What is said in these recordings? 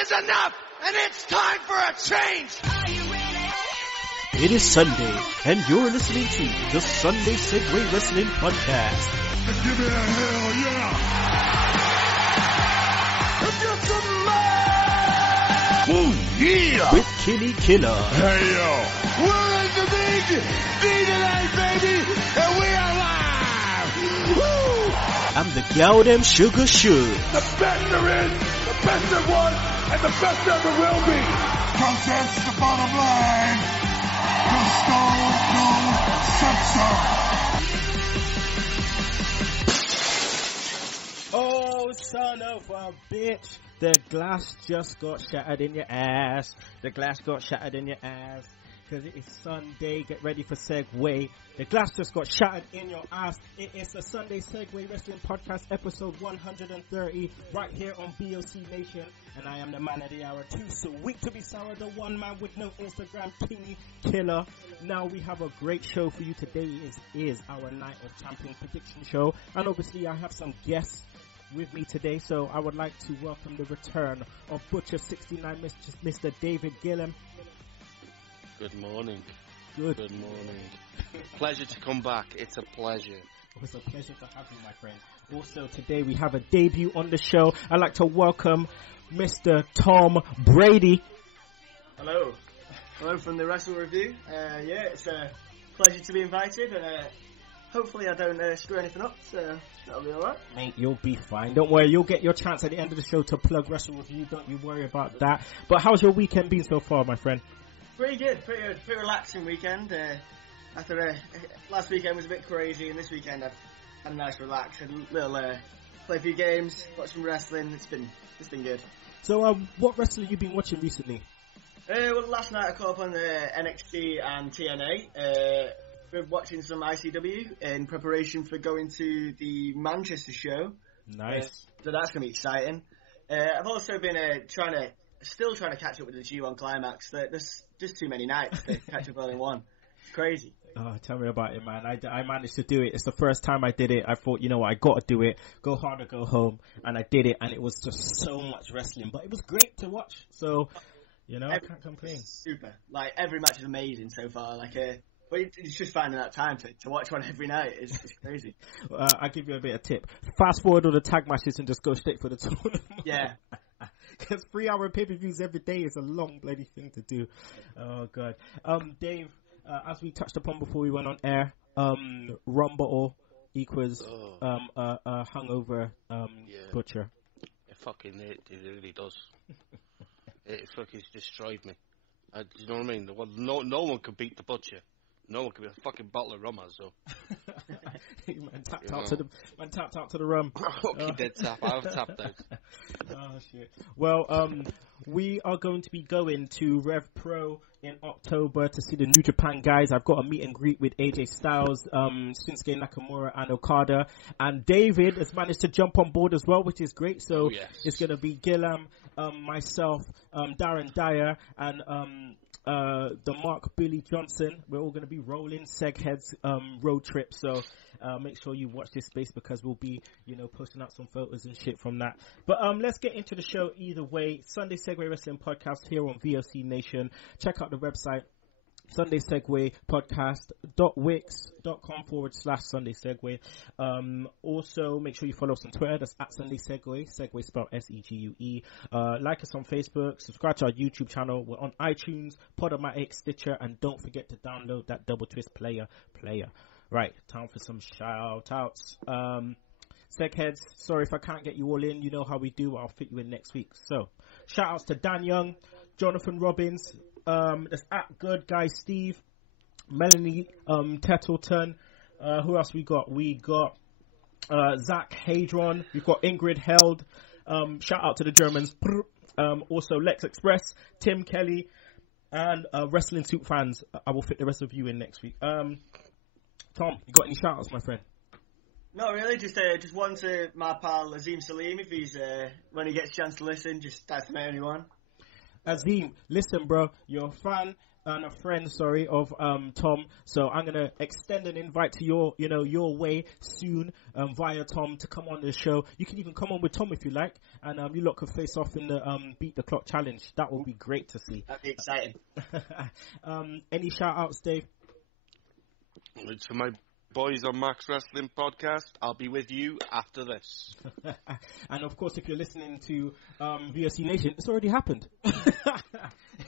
is enough, and it's time for a change. It is Sunday, and you're listening to the Sunday Segue Wrestling Podcast. Give me a hell yeah! Get some love! Ooh, yeah! With Kinny Killa. Hey yo! We're in the big D tonight, baby! And we are live! Woo! I'm the gal them sugar should. The best there is, the best there was, and the best there ever will be! Cause that's the bottom line! The Stone Cold Simpson! Oh, son of a bitch. The glass just got shattered in your ass. The glass got shattered in your ass. Because it is Sunday. Get ready for Segue. The glass just got shattered in your ass. It is the Sunday Segue Wrestling Podcast, episode 130, right here on BOC Nation. And I am the man of the hour, too sweet to be sour, the one man with no Instagram, Kinny Killa. Now we have a great show for you today. Is our Night of Champions prediction show. And obviously I have some guests with me today, so I would like to welcome the return of Butcher 69, Mr. David Gillam. Good morning. Good morning. Pleasure to come back. It's a pleasure. It's a pleasure to have you, my friend. Also, today we have a debut on the show. I'd like to welcome Mr. Tom Brady. Hello. Hello from the Wrestle Review. It's a pleasure to be invited, and hopefully I don't screw anything up, so that'll be alright. Mate, you'll be fine. Don't worry, you'll get your chance at the end of the show to plug Wrestle Review. Don't you worry about that. But how's your weekend been so far, my friend? Pretty good. Pretty relaxing weekend. After last weekend was a bit crazy, and this weekend I've had a nice relax. Had a little play a few games, watch some wrestling. It's been good. So, what wrestling have you been watching recently? Well, last night I caught up on NXT and TNA. We're watching some ICW in preparation for going to the Manchester show. Nice. So that's going to be exciting. I've also been still trying to catch up with the G1 Climax. There's just too many nights to catch up all in one. It's crazy. Oh, tell me about it, man. I managed to do it. It's the first time I did it. I thought, you know what, I got to do it. Go hard or go home. And I did it, and it was just so much wrestling. But it was great to watch. So, you know, I can't complain. Super. Like, every match is amazing so far. But it's just finding that time to watch one every night. It's crazy. I'll give you a bit of tip. Fast forward all the tag matches and just go straight for the tournament. Yeah. Because 3-hour pay-per-views every day is a long bloody thing to do. Oh, God. Dave, as we touched upon before we went on air, rum bottle equals hungover Butcher. It really does. It fucking destroyed me. You know what I mean? Well, no one could beat the Butcher. No one could be a fucking bottle of rum, so. Man tapped out to the rum. Okay, dead tap. I've tapped out. Oh shit. Well, we are going to be going to Rev Pro in October to see the New Japan guys. I've got a meet and greet with AJ Styles, Shinsuke Nakamura, and Okada. And David has managed to jump on board as well, which is great. So It's going to be Gillam, myself, Darren Dyer, and the Mark Billy Johnson. We're all going to be rolling Seghead's road trip. So make sure you watch this space because we'll be, posting out some photos and shit from that. But let's get into the show either way. Sunday Segue Wrestling Podcast here on VOC Nation. Check out the website, sundaysegway.wix.com/Sunday Segue. Also, make sure you follow us on Twitter. That's at Sunday Segue. Segue spelled SEGUE. Like us on Facebook. Subscribe to our YouTube channel. We're on iTunes, Podomatic, Stitcher, and don't forget to download that Double Twist player. Right, time for some shout-outs. Segheads, sorry if I can't get you all in. You know how we do. I'll fit you in next week. So, shout-outs to Dan Young, Jonathan Robbins, that's at Good Guy Steve, Melanie Tettleton. Who else we got? We got Zach Hadron. We've got Ingrid Held. Shout out to the Germans. Also Lex Express, Tim Kelly, and Wrestling Soup fans. I will fit the rest of you in next week. Tom, you got any shout outs, my friend? Not really, just one to my pal Azim Salim. If he's when he gets a chance to listen, just that's the only one. Azim, listen, bro, you're a fan. and a friend, of Tom. So I'm gonna extend an invite to your way soon, via Tom to come on the show. You can even come on with Tom if you like, and you lot could face off in the Beat the Clock challenge. That will be great to see. That'd be exciting. Any shout outs, Dave? To my boys on Max Wrestling Podcast, I'll be with you after this. And of course, if you're listening to VOC Nation, it's already happened.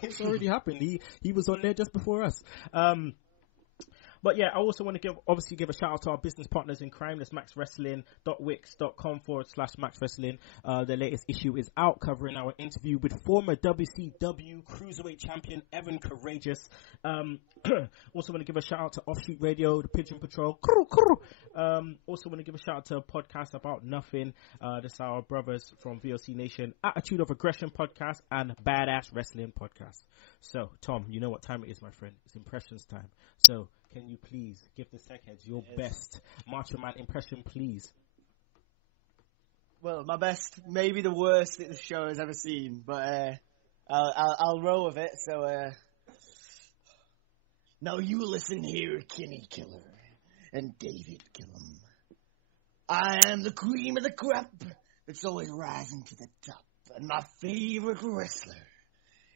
It's already happened. He was on there just before us. But yeah, I also want to give a shout out to our business partners in crime. That's maxwrestling.wix.com/Max Wrestling. The latest issue is out, covering our interview with former WCW Cruiserweight Champion Evan Courageous. Also want to give a shout out to Offshoot Radio, the Pigeon Patrol. Also want to give a shout out to a podcast about nothing. That's our brothers from VOC Nation, Attitude of Aggression Podcast and Badass Wrestling Podcast. So, Tom, you know what time it is, my friend. It's impressions time. So, can you please give the Segheads your best Macho Man impression, please? Well, my best, maybe the worst that the show has ever seen, but I'll roll with it. So, now you listen here, Kinny Killa and David Gillam. I am the cream of the crop that's always rising to the top, and my favorite wrestler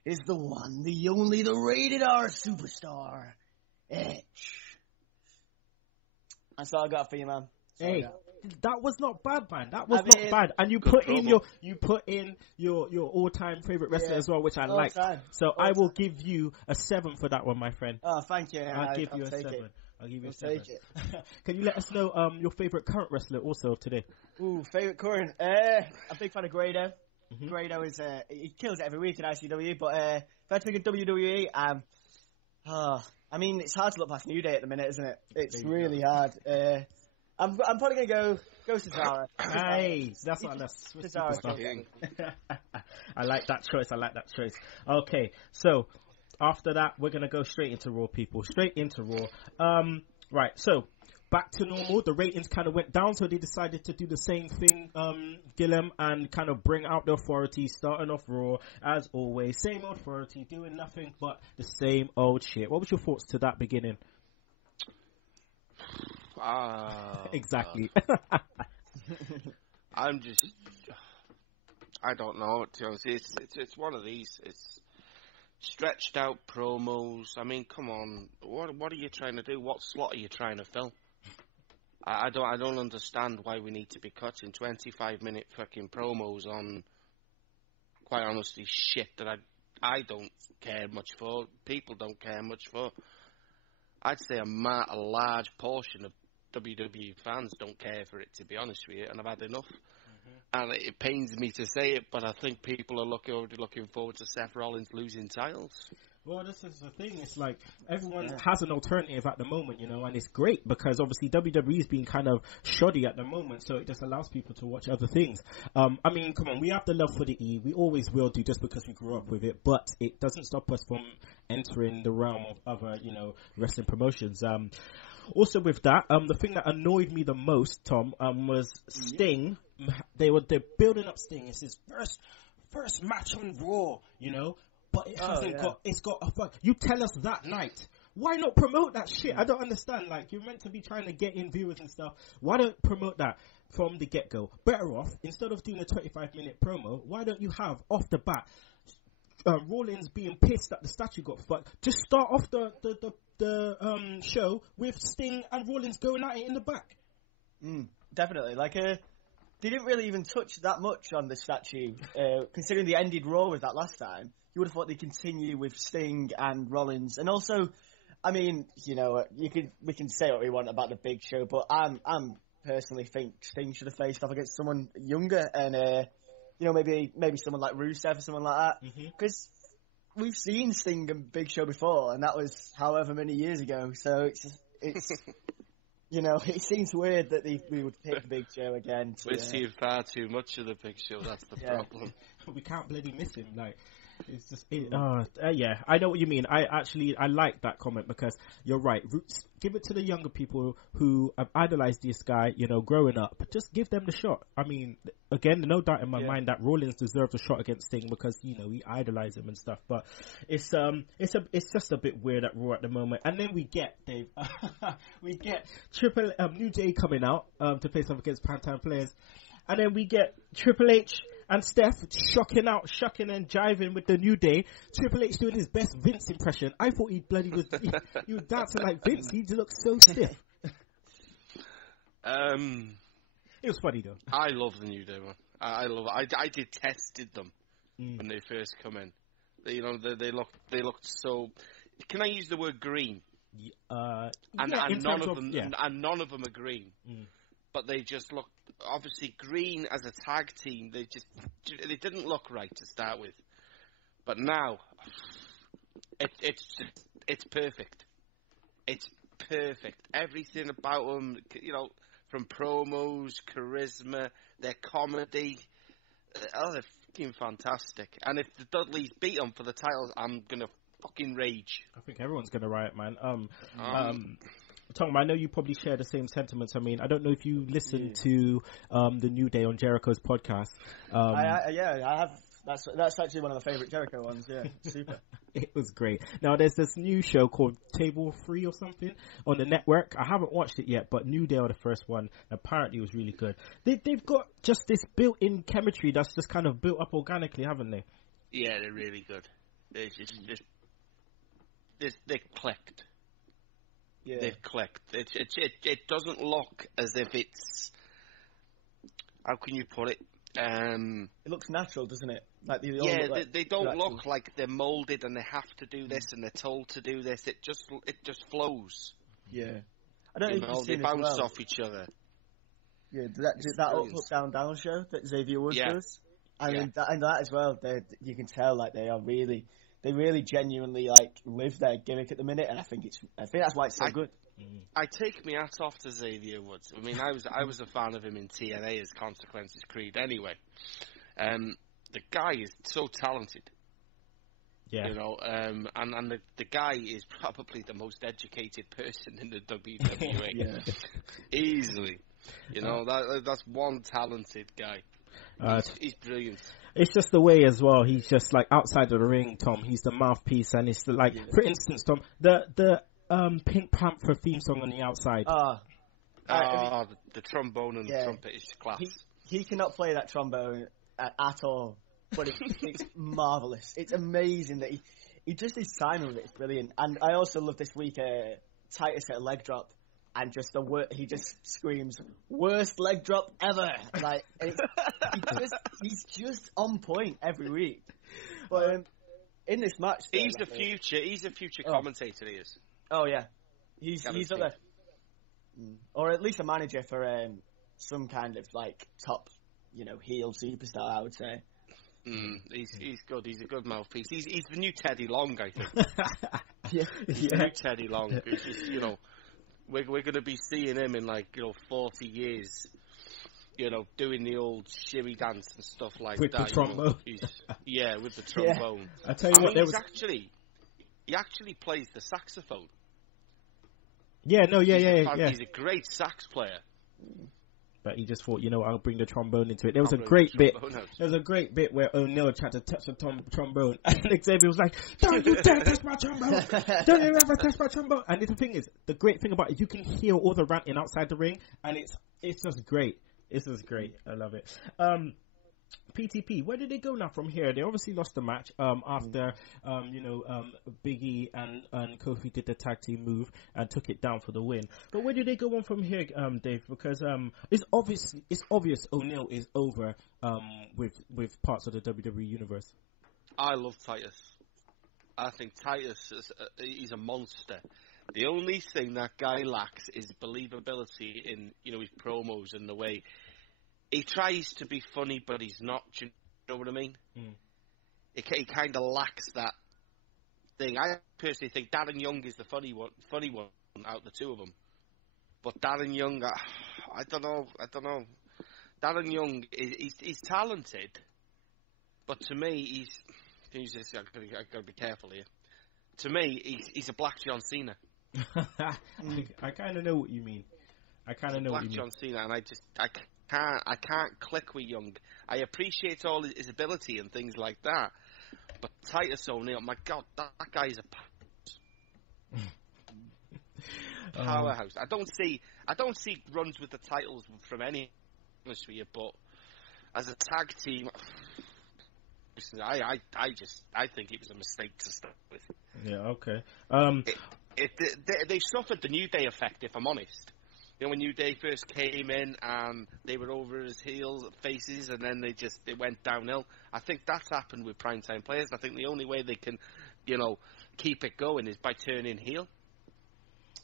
is the one, the only, the rated R superstar, Edge. That's all I got for you, man. Hey, that was not bad, man. That was not bad. And you put in your all-time favorite wrestler as well, which I like. So I will give you a 7 for that one, my friend. Oh, thank you. I'll give you a 7. I'll give you a 7. Can you let us know your favorite current wrestler also today? Ooh, favorite current. I'm a big fan of Grado. Mm-hmm. Grado is he kills it every week in ICW, but if I think of WWE, I mean, it's hard to look past New Day at the minute, isn't it? It's really hard. I'm probably gonna go Cesaro. Hey, that's what Cesaro. I like that choice. Okay, so after that, we're gonna go straight into Raw, people. Straight into Raw. Right. So back to normal. The ratings kind of went down, so they decided to do the same thing, Gillam, and kind of bring out the authority, starting off Raw as always. Same old authority, doing nothing but the same old shit. What was your thoughts to that beginning? Exactly. I don't know. To be honest, it's one of these. It's stretched out promos. I mean, come on. What are you trying to do? What slot are you trying to fill? I don't understand why we need to be cutting 25-minute fucking promos on, quite honestly, shit that I don't care much for. People don't care much for. I'd say a large portion of WWE fans don't care for it, to be honest with you, and I've had enough. And it pains me to say it, but I think people are already looking forward to Seth Rollins losing titles. Well, this is the thing. It's like everyone has an alternative at the moment, and it's great because obviously WWE is being kind of shoddy at the moment, so it just allows people to watch other things. I mean, come on, we have the love for the E. We always will do just because we grew up with it, but it doesn't stop us from entering the realm of other, wrestling promotions. Also with that, the thing that annoyed me the most, Tom, was Sting. They're building up Sting. It's his first match on Raw, but it hasn't got. It's got a fuck. You tell us that night. Why not promote that shit? I don't understand. Like, you're meant to be trying to get in viewers and stuff. Why don't promote that from the get go? Better off, instead of doing a 25-minute promo, why don't you have off the bat Rollins being pissed that the statue got fucked? Just start off the show with Sting and Rollins going at it in the back. Definitely. Like, they didn't really even touch that much on the statue, considering they ended Raw with that last time. You would have thought they'd continue with Sting and Rollins, and also, I mean, we can say what we want about the Big Show, but I'm personally think Sting should have faced off against someone younger, and maybe someone like Rusev or someone like that, because we've seen Sting and Big Show before, and that was however many years ago. So it's it seems weird that we would pick Big Show again. We've seen far too much of the Big Show. That's the problem. we can't bloody miss him. Like, it's just, yeah, I know what you mean. I like that comment because you're right. Give it to the younger people who have idolized this guy, you know, growing up. Just give them the shot. I mean, again, no doubt in my mind that Rollins deserves a shot against Sting because, you know, we idolize him and stuff. But it's just a bit weird at Raw at the moment. And then we get, Dave, we get New Day coming out to face off against Pantheon players. And then we get Triple H and Steph shucking and jiving with the New Day. Triple H doing his best Vince impression. I thought he was dancing like Vince. He looked so stiff. It was funny though. I love the New Day one. I love it. I detested them when they first come in. They looked so. Can I use the word green? And none of them are green. But they just look, obviously green as a tag team, they didn't look right to start with. But now, it's perfect. It's perfect. Everything about them, you know, from promos, charisma, their comedy, they're fucking fantastic. And if the Dudleys beat them for the titles, I'm gonna fucking rage. I think everyone's gonna riot, man. Tom, I know you probably share the same sentiments. I mean, I don't know if you listen to the New Day on Jericho's podcast. I have. That's actually one of the favourite Jericho ones. Yeah, super. It was great. Now, there's this new show called Table 3 or something on the network. I haven't watched it yet, but New Day are the first one. Apparently, it was really good. They've got just this built-in chemistry that's just kind of built up organically, haven't they? Yeah, they're really good. They're they're clicked. Yeah. They've clicked. It doesn't look as if it's. How can you put it? It looks natural, doesn't it? Like they don't look like they're molded and they have to do this and they're told to do this. It just flows. Yeah, I don't know. They bounce off each other. Yeah, that up down show that Xavier Woods does. I mean, that as well. You can tell like they really genuinely like live their gimmick at the minute, and I think that's why it's so good. I take my hat off to Xavier Woods. I mean, I was a fan of him in TNA as Consequences Creed anyway. The guy is so talented. Yeah. You know, and the guy is probably the most educated person in the WWE. Easily. You know, that's one talented guy. He's brilliant. It's just the way as well. He's just like outside of the ring, Tom. He's the mouthpiece, and it's like, for instance, Tom, the Pink Panther theme song on the outside. The trombone and trumpet is class. He cannot play that trombone at all, but it's marvelous. It's amazing that he just his timing with it is brilliant. And I also love this week Titus at a leg drop. And just he just screams, "Worst leg drop ever!" Like he's just on point every week. But in this match, he's a future commentator. He is. Oh yeah, he's up there, or at least a manager for some kind of like top, heel superstar. I would say. He's good. He's a good mouthpiece. He's the new Teddy Long, I think. He's the new Teddy Long. Who's just, We're going to be seeing him in 40 years, doing the old shimmy dance and stuff like with that. With the trombone. With the trombone. I tell you what, he actually plays the saxophone. Yeah, He's a great sax player. But he just thought, I'll bring the trombone into it. There was a great bit where O'Neil tried to touch the trombone, and Xavier was like, "Don't you dare touch my trombone! Don't you ever touch my trombone!" And the thing is, the great thing about it, you can hear all the ranting outside the ring, and it's just great. It's just great. I love it. PTP, where did they go now from here? They obviously lost the match after Big E and Kofi did the tag team move and took it down for the win. But where do they go on from here, Dave? Because it's obvious O'Neil is over with parts of the WWE universe. I love Titus. I think Titus he's a monster. The only thing that guy lacks is believability in his promos and the way. He tries to be funny, but he's not. Do you know what I mean? He kind of lacks that thing. I personally think Darren Young is the funny one out of the two of them. But Darren Young, I don't know. Darren Young, he's talented, But to me, I've got to be careful here. To me, he's a black John Cena. I kind of know what you mean. Black John Cena, and I can't click with Young. I appreciate all his ability and things like that, but Titus O'Neil, my God, that guy is a powerhouse. I don't see runs with the titles from any, honest with you, but as a tag team, I think it was a mistake to start with. Yeah, okay. They suffered the New Day effect, if I'm honest. You know, when New Day first came in and they were over his faces, and then they went downhill. I think that's happened with primetime players. I think the only way they can, keep it going is by turning heel.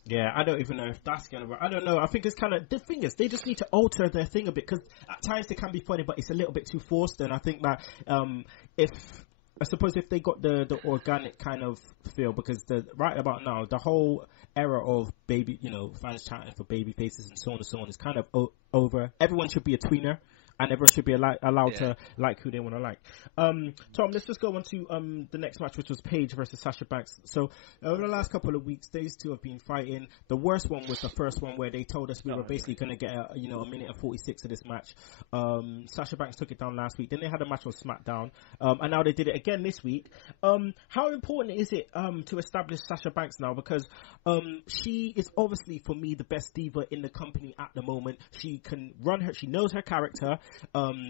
Yeah, I don't even know if that's going to work. I don't know. I think it's kind of... The thing is, they just need to alter their thing a bit, because at times they can be funny, but it's a little bit too forced, and I think that if they got the organic kind of feel, because right about now, the whole era of baby, fans chanting for baby faces and so on and so on is kind of over. Everyone should be a tweener, and everyone should be allowed to like who they want to like. Tom, let's just go on to the next match, which was Paige versus Sasha Banks. So over the last couple of weeks, these two have been fighting. The worst one was the first one, where they told us we were basically going to get a minute and 46 of this match. Sasha Banks took it down last week. Then they had a match on SmackDown, and now they did it again this week. How important is it to establish Sasha Banks now? Because she is obviously, for me, the best diva in the company at the moment. She can run her. She knows her character.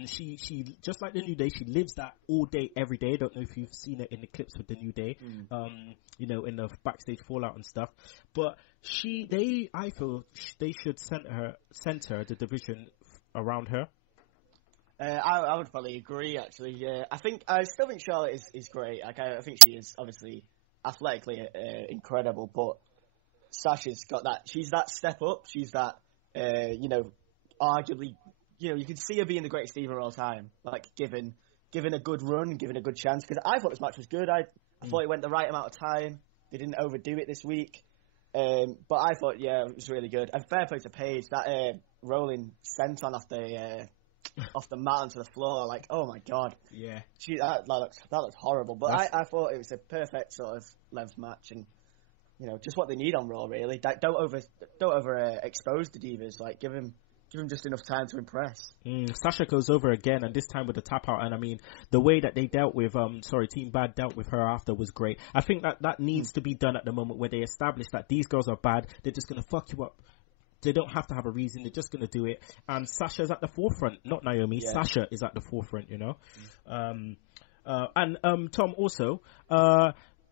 She just like the New Day, she lives that all day, every day. I don't know if you've seen it in the clips with the New Day, in the backstage fallout and stuff. But I feel they should center the division around her. I would probably agree, actually. Yeah, I still think Charlotte is great. Like, I think she is obviously athletically incredible, but Sasha's got that. She's that step up. She's that, arguably. You can see her being the greatest diva of all time, like given a good run, given a good chance. Because I thought this match was good. I thought it went the right amount of time. They didn't overdo it this week. But I thought, it was really good. And fair play to Paige, that rolling senton off the mat onto the floor, like, oh my God. Yeah. That looks horrible. But I thought it was a perfect sort of length match, and just what they need on Raw, really. Don't over expose the divas. Like, give them just enough time to impress. Sasha goes over again, and this time with the tap out. And I mean, the way that they dealt with, Team Bad dealt with her after was great. I think that needs to be done at the moment, where they establish that these girls are bad. They're just going to fuck you up. They don't have to have a reason. They're just going to do it. And Sasha's at the forefront, not Naomi. Yeah. Sasha is at the forefront, And Tom, also,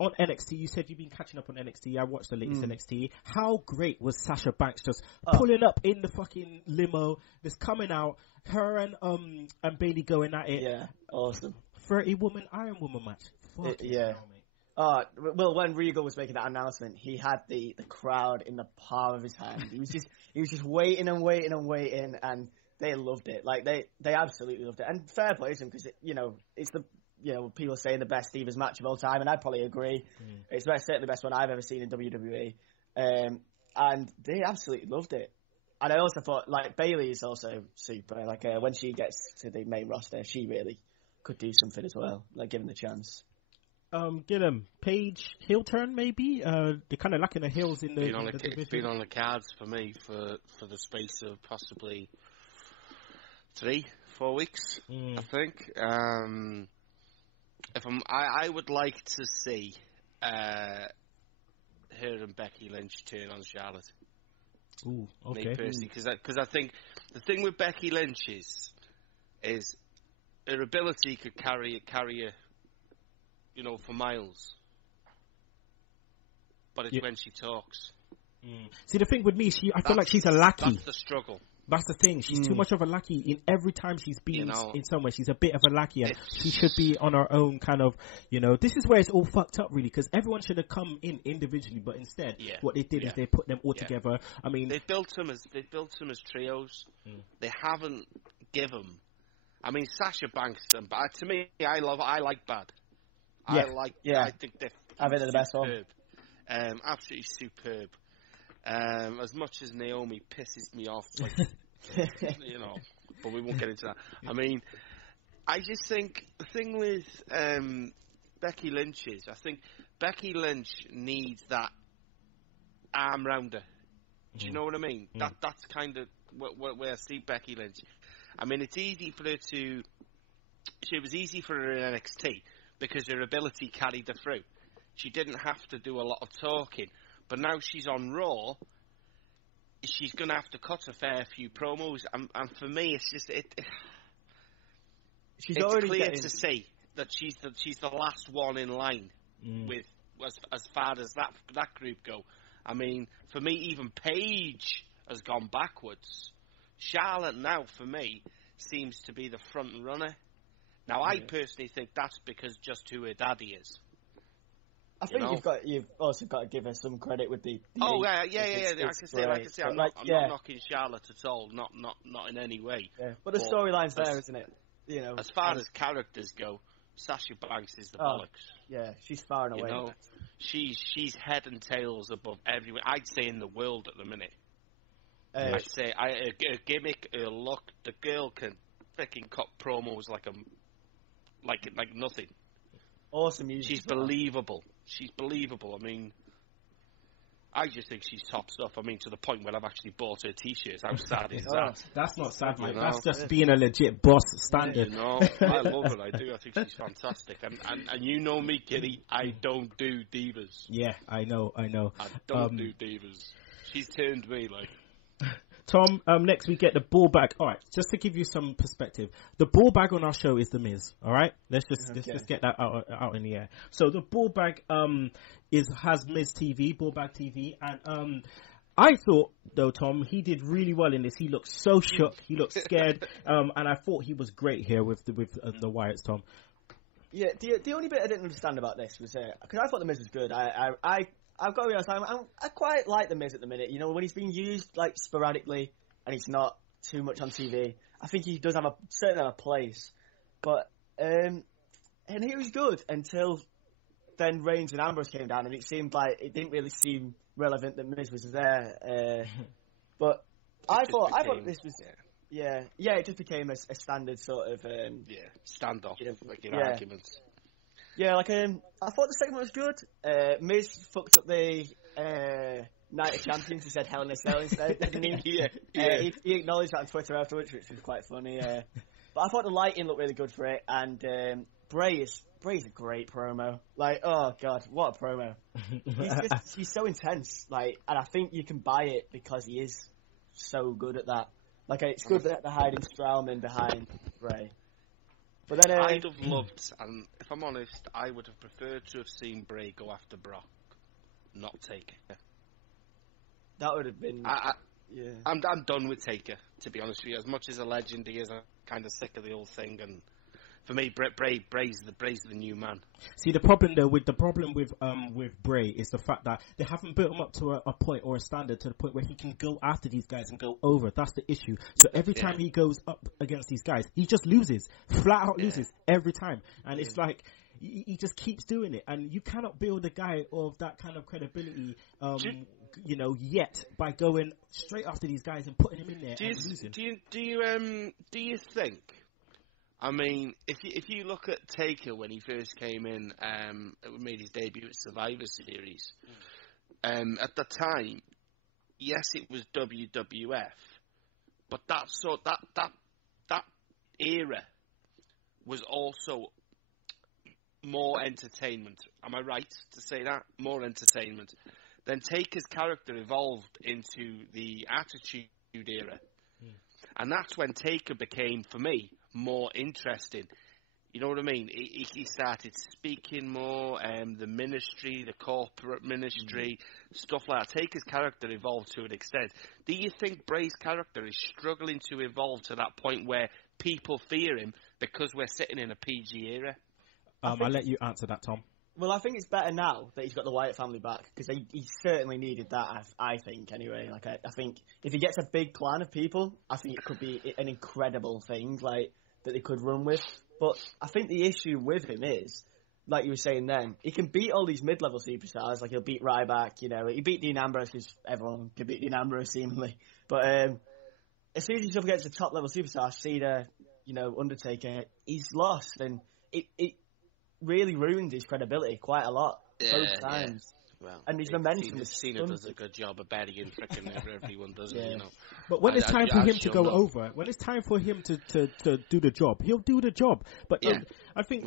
on NXT, you said you've been catching up on NXT. I watched the latest NXT. How great was Sasha Banks just pulling up in the fucking limo, just coming out, her and Bailey going at it. Yeah, awesome. 30-woman Iron Woman match. Yeah. Well, when Regal was making that announcement, he had the crowd in the palm of his hand. He was just waiting and waiting and waiting, and they loved it. Like, they absolutely loved it. And fair play to them, because it's the people saying the best Divas match of all time, and I'd probably agree. It's certainly the best one I've ever seen in WWE. And they absolutely loved it. And I also thought, like, Bayley is also super. Like, when she gets to the main roster, she really could do something as well, like, given the chance. Gillam, Paige heel turn, maybe? They're kind of lacking the heels in the division. It's been on the cards for me for the space of possibly 3-4 weeks, I think. I would like to see her and Becky Lynch turn on Charlotte. Ooh, okay. Me personally, because I think the thing with Becky Lynch is her ability could carry her, for miles. But it's when she talks. See, the thing with me, I feel like she's a lackey. That's the struggle. That's the thing. She's too much of a lackey. In every time she's been in somewhere, she's a bit of a lackey, and she should be on her own kind of, This is where it's all fucked up, really, because everyone should have come in individually, but instead, what they did is they put them all together. I mean, they built them as trios. They haven't given. I mean, Sasha Banks and Bad. To me, I like Bad. I think they're the best one. Absolutely superb. As much as Naomi pisses me off, like, but we won't get into that. I mean, I just think the thing with Becky Lynch is, I think Becky Lynch needs that arm round her. Do you know what I mean? That's kind of where I see Becky Lynch. I mean, it's easy for her to... It was easy for her in NXT because her ability carried her through. She didn't have to do a lot of talking. But now she's on Raw, she's going to have to cut a fair few promos. And for me, it's just... She's it's already clear to see that she's the last one in line with as far as that group go. I mean, for me, even Paige has gone backwards. Charlotte now, for me, seems to be the front runner. Now, I personally think that's because just who her daddy is. I think you've also got to give her some credit with the yeah. Like I say, I'm not knocking Charlotte at all, not in any way. Yeah. But the storyline's there, isn't it? You know, as far as characters go, Sasha Banks is the bollocks. Yeah, she's far and away. You know, she's head and tails above everyone. I'd say in the world at the minute. I'd say her gimmick, her look, the girl can freaking cut promos like nothing. Awesome music. She's believable. She's believable. I mean, I just think she's top stuff. I mean, to the point where I've actually bought her T-shirts. How sad is that? That's not sad, mate. That's just being a legit boss standard. You know, I love her. I do. I think she's fantastic. And you know me, Kitty. I don't do divas. Yeah, I know. I don't do divas. She's turned me like. Tom, next we get the Ballbag. All right, just to give you some perspective, the Ballbag on our show is the Miz. All right, let's just get that out in the air. So the Ballbag has Miz TV, Ballbag TV, and I thought though, Tom, he did really well in this. He looked so shook, he looked scared, and I thought he was great here with the Wyatts, Tom. Yeah, the only bit I didn't understand about this was because I thought the Miz was good. I've got to be honest, I quite like the Miz at the minute. You know, when he's being used like sporadically and he's not too much on TV, I think he does certainly have a place. But and he was good until then Reigns and Ambrose came down, and it seemed like it didn't really seem relevant that Miz was there. But I thought this was it just became a standard sort of standoff arguments. Yeah, like I thought the segment was good. Miz fucked up the Night of Champions. He said Hell in a Cell instead, didn't he? He acknowledged that on Twitter afterwards, which was quite funny. But I thought the lighting looked really good for it, and Bray's a great promo. Like, oh god, what a promo! He's so intense. Like, and I think you can buy it because he is so good at that. Like, it's good that they're hiding Strowman behind Bray. But then, I'd have loved, and if I'm honest, I would have preferred to have seen Bray go after Brock, not Taker. That would have been. I'm done with Taker, to be honest with you. As much as a legend he is, I'm kind of sick of the whole thing. And for me, Bray's the new man. See, the problem with Bray is the fact that they haven't built him up to a point or a standard to the point where he can go after these guys and go over. That's the issue. So every time he goes up against these guys, he just loses, flat out loses every time. And it's like he just keeps doing it. And you cannot build a guy of that kind of credibility, yet by going straight after these guys and putting him in there and losing. Do you think? I mean, if you look at Taker when he first came in, made his debut at Survivor Series. At the time, yes, it was WWF, but that era was also more entertainment. Am I right to say that? More entertainment. Then Taker's character evolved into the Attitude Era, and that's when Taker became, for me, more interesting. You know what I mean? He started speaking more, the ministry, the corporate ministry, stuff like that. Taker's character evolved to an extent. Do you think Bray's character is struggling to evolve to that point where people fear him because we're sitting in a PG era? I'll let you answer that, Tom. Well, I think it's better now that he's got the Wyatt family back, because he certainly needed that, I think, anyway. Like, I think if he gets a big clan of people, I think it could be an incredible thing, like, that they could run with. But I think the issue with him is, like you were saying then, he can beat all these mid-level superstars, like he'll beat Ryback, he beat Dean Ambrose, because everyone can beat Dean Ambrose, seemingly. But as soon as he's up against the top-level superstars, Cena, Undertaker, he's lost, and it really ruined his credibility quite a lot both times. Yeah. Well, and his momentum is Cena does a good job of burying frickin' everyone, doesn't he? But when it's time for him to go over, when it's time for him to do the job, he'll do the job. But I think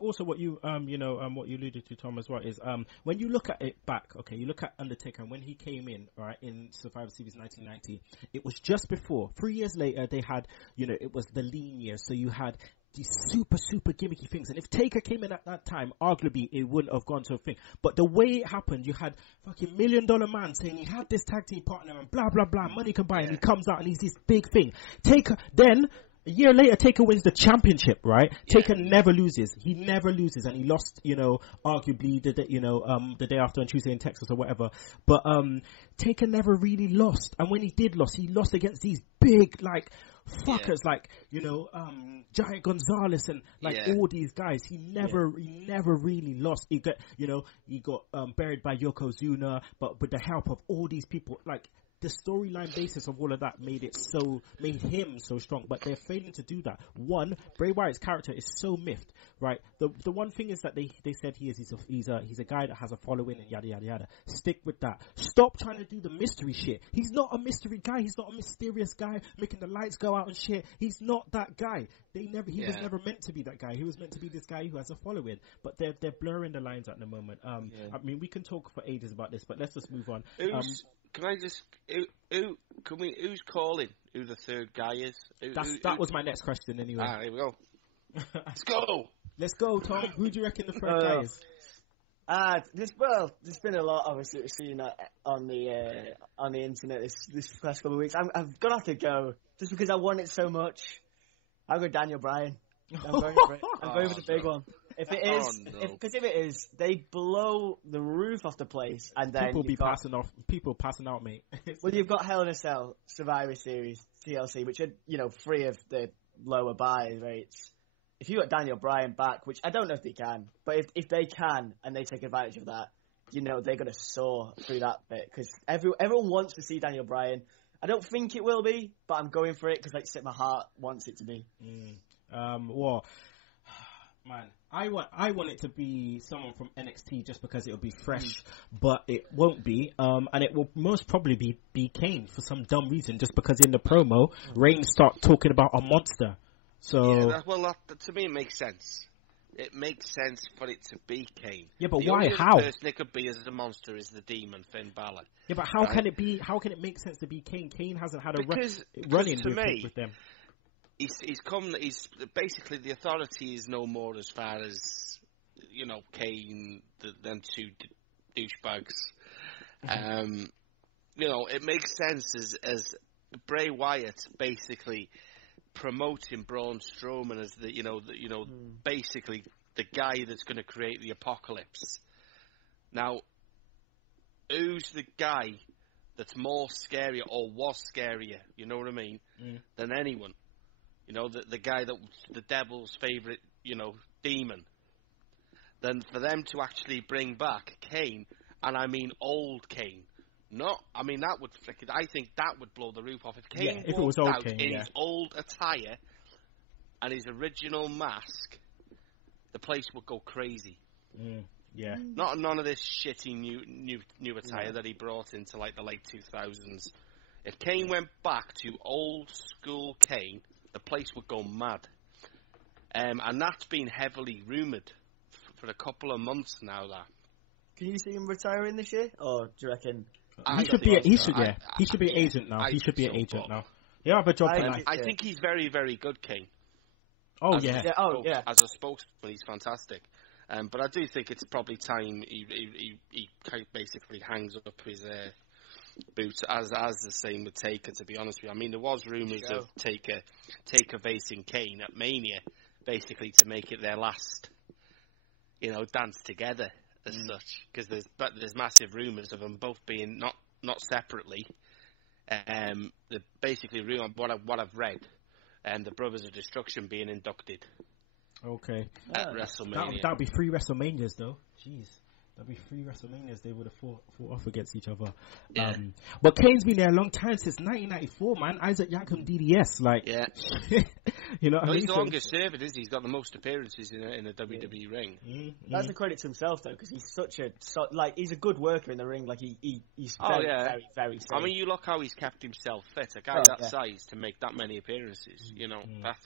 also what you what you alluded to, Tom, as well, is when you look at it back, okay, you look at Undertaker when he came in, right, in Survivor Series 1990, it was just before. 3 years later, they had, it was the lean year, so you had these super gimmicky things, and if Taker came in at that time, arguably it wouldn't have gone to a thing. But the way it happened, you had fucking $1 Million Man saying he had this tag team partner and blah blah blah, money combined, and he comes out and he's this big thing. Taker then. A year later, Taker wins the championship, right? Yeah. Taker never loses. He never loses, and he lost, arguably the day after on Tuesday in Texas or whatever. But Taker never really lost, and when he did lose, he lost against these big fuckers Giant Gonzalez and all these guys. He never really lost. He got buried by Yokozuna, but with the help of all these people, the storyline basis of all of that made him so strong, but they're failing to do that. One, Bray Wyatt's character is so miffed, right? The one thing is that they said he's a guy that has a following and yada yada yada. Stick with that. Stop trying to do the mystery shit. He's not a mystery guy. He's not a mysterious guy making the lights go out and shit. He's not that guy. He was never meant to be that guy. He was meant to be this guy who has a following. But they're blurring the lines at the moment. I mean, we can talk for ages about this, but let's just move on. Who's calling who the third guy is? That was my next question anyway. Here we go. Let's go, Tom. Who do you reckon the third guy is? There's been a lot, obviously, we've seen on the internet this past couple of weeks. I'm gonna have to go just because I want it so much. I'll go Daniel Bryan. I'm going for it. I'm going for the big one. If it is, they blow the roof off the place, and then people passing out, mate. Well, you've got Hell in a Cell, Survivor Series, TLC, which are free of the lower buy rates. If you got Daniel Bryan back, which I don't know if they can, but if they can and they take advantage of that, they're gonna soar through that bit because everyone wants to see Daniel Bryan. I don't think it will be, but I'm going for it because my heart wants it to be. Man, I want it to be someone from NXT just because it'll be fresh, but it won't be. And it will most probably be Kane for some dumb reason, just because in the promo, Reigns start talking about a monster. So to me it makes sense. It makes sense for it to be Kane. Yeah, but the why? only How? The person it could be as a monster is the demon Finn Balor. Yeah, but how can it be? How can it make sense to be Kane? Kane hasn't had a run-in with them. He's come. He's basically the authority is no more as far as Kane, them two douchebags. It makes sense as Bray Wyatt basically promoting Braun Strowman as basically the guy that's going to create the apocalypse. Now, who's the guy that's more scarier or was scarier? You know what I mean? Than anyone. The guy that the devil's favourite, demon. Then for them to actually bring back Kane, and I mean old Kane. I think that would blow the roof off. If Kane walked out in his old attire and his original mask, the place would go crazy. Yeah. None of this shitty new attire that he brought into the late 2000s. If Kane went back to old school Kane, the place would go mad. And that's been heavily rumoured for a couple of months now. That. Can you see him retiring this year, or do you reckon? He should be an agent now. He should be an agent now. Yeah, but I think he's very, very good, Kane. As a spokesman, he's fantastic. But I do think it's probably time he basically hangs up his boots, as the same with Taker, to be honest with you. I mean, there was rumours of Taker facing Kane at Mania, basically to make it their last, dance together as such. Because there's massive rumours of them both being not separately. Basically, what I've read, the Brothers of Destruction being inducted. Okay. At WrestleMania. That would be 3 WrestleManias, though. Jeez. There'll be 3 WrestleManias they would have fought off against each other. Yeah. But Kane's been there a long time, since 1994, man. Isaac Yankum DDS, like, Yeah. you know what I mean? He's the longest serving, isn't he? He's got the most appearances in a WWE ring. That's a credit to himself, though, because he's he's a good worker in the ring. Like, he's very, very safe. I mean, you look how he's kept himself fit. A guy that size to make that many appearances, you know, that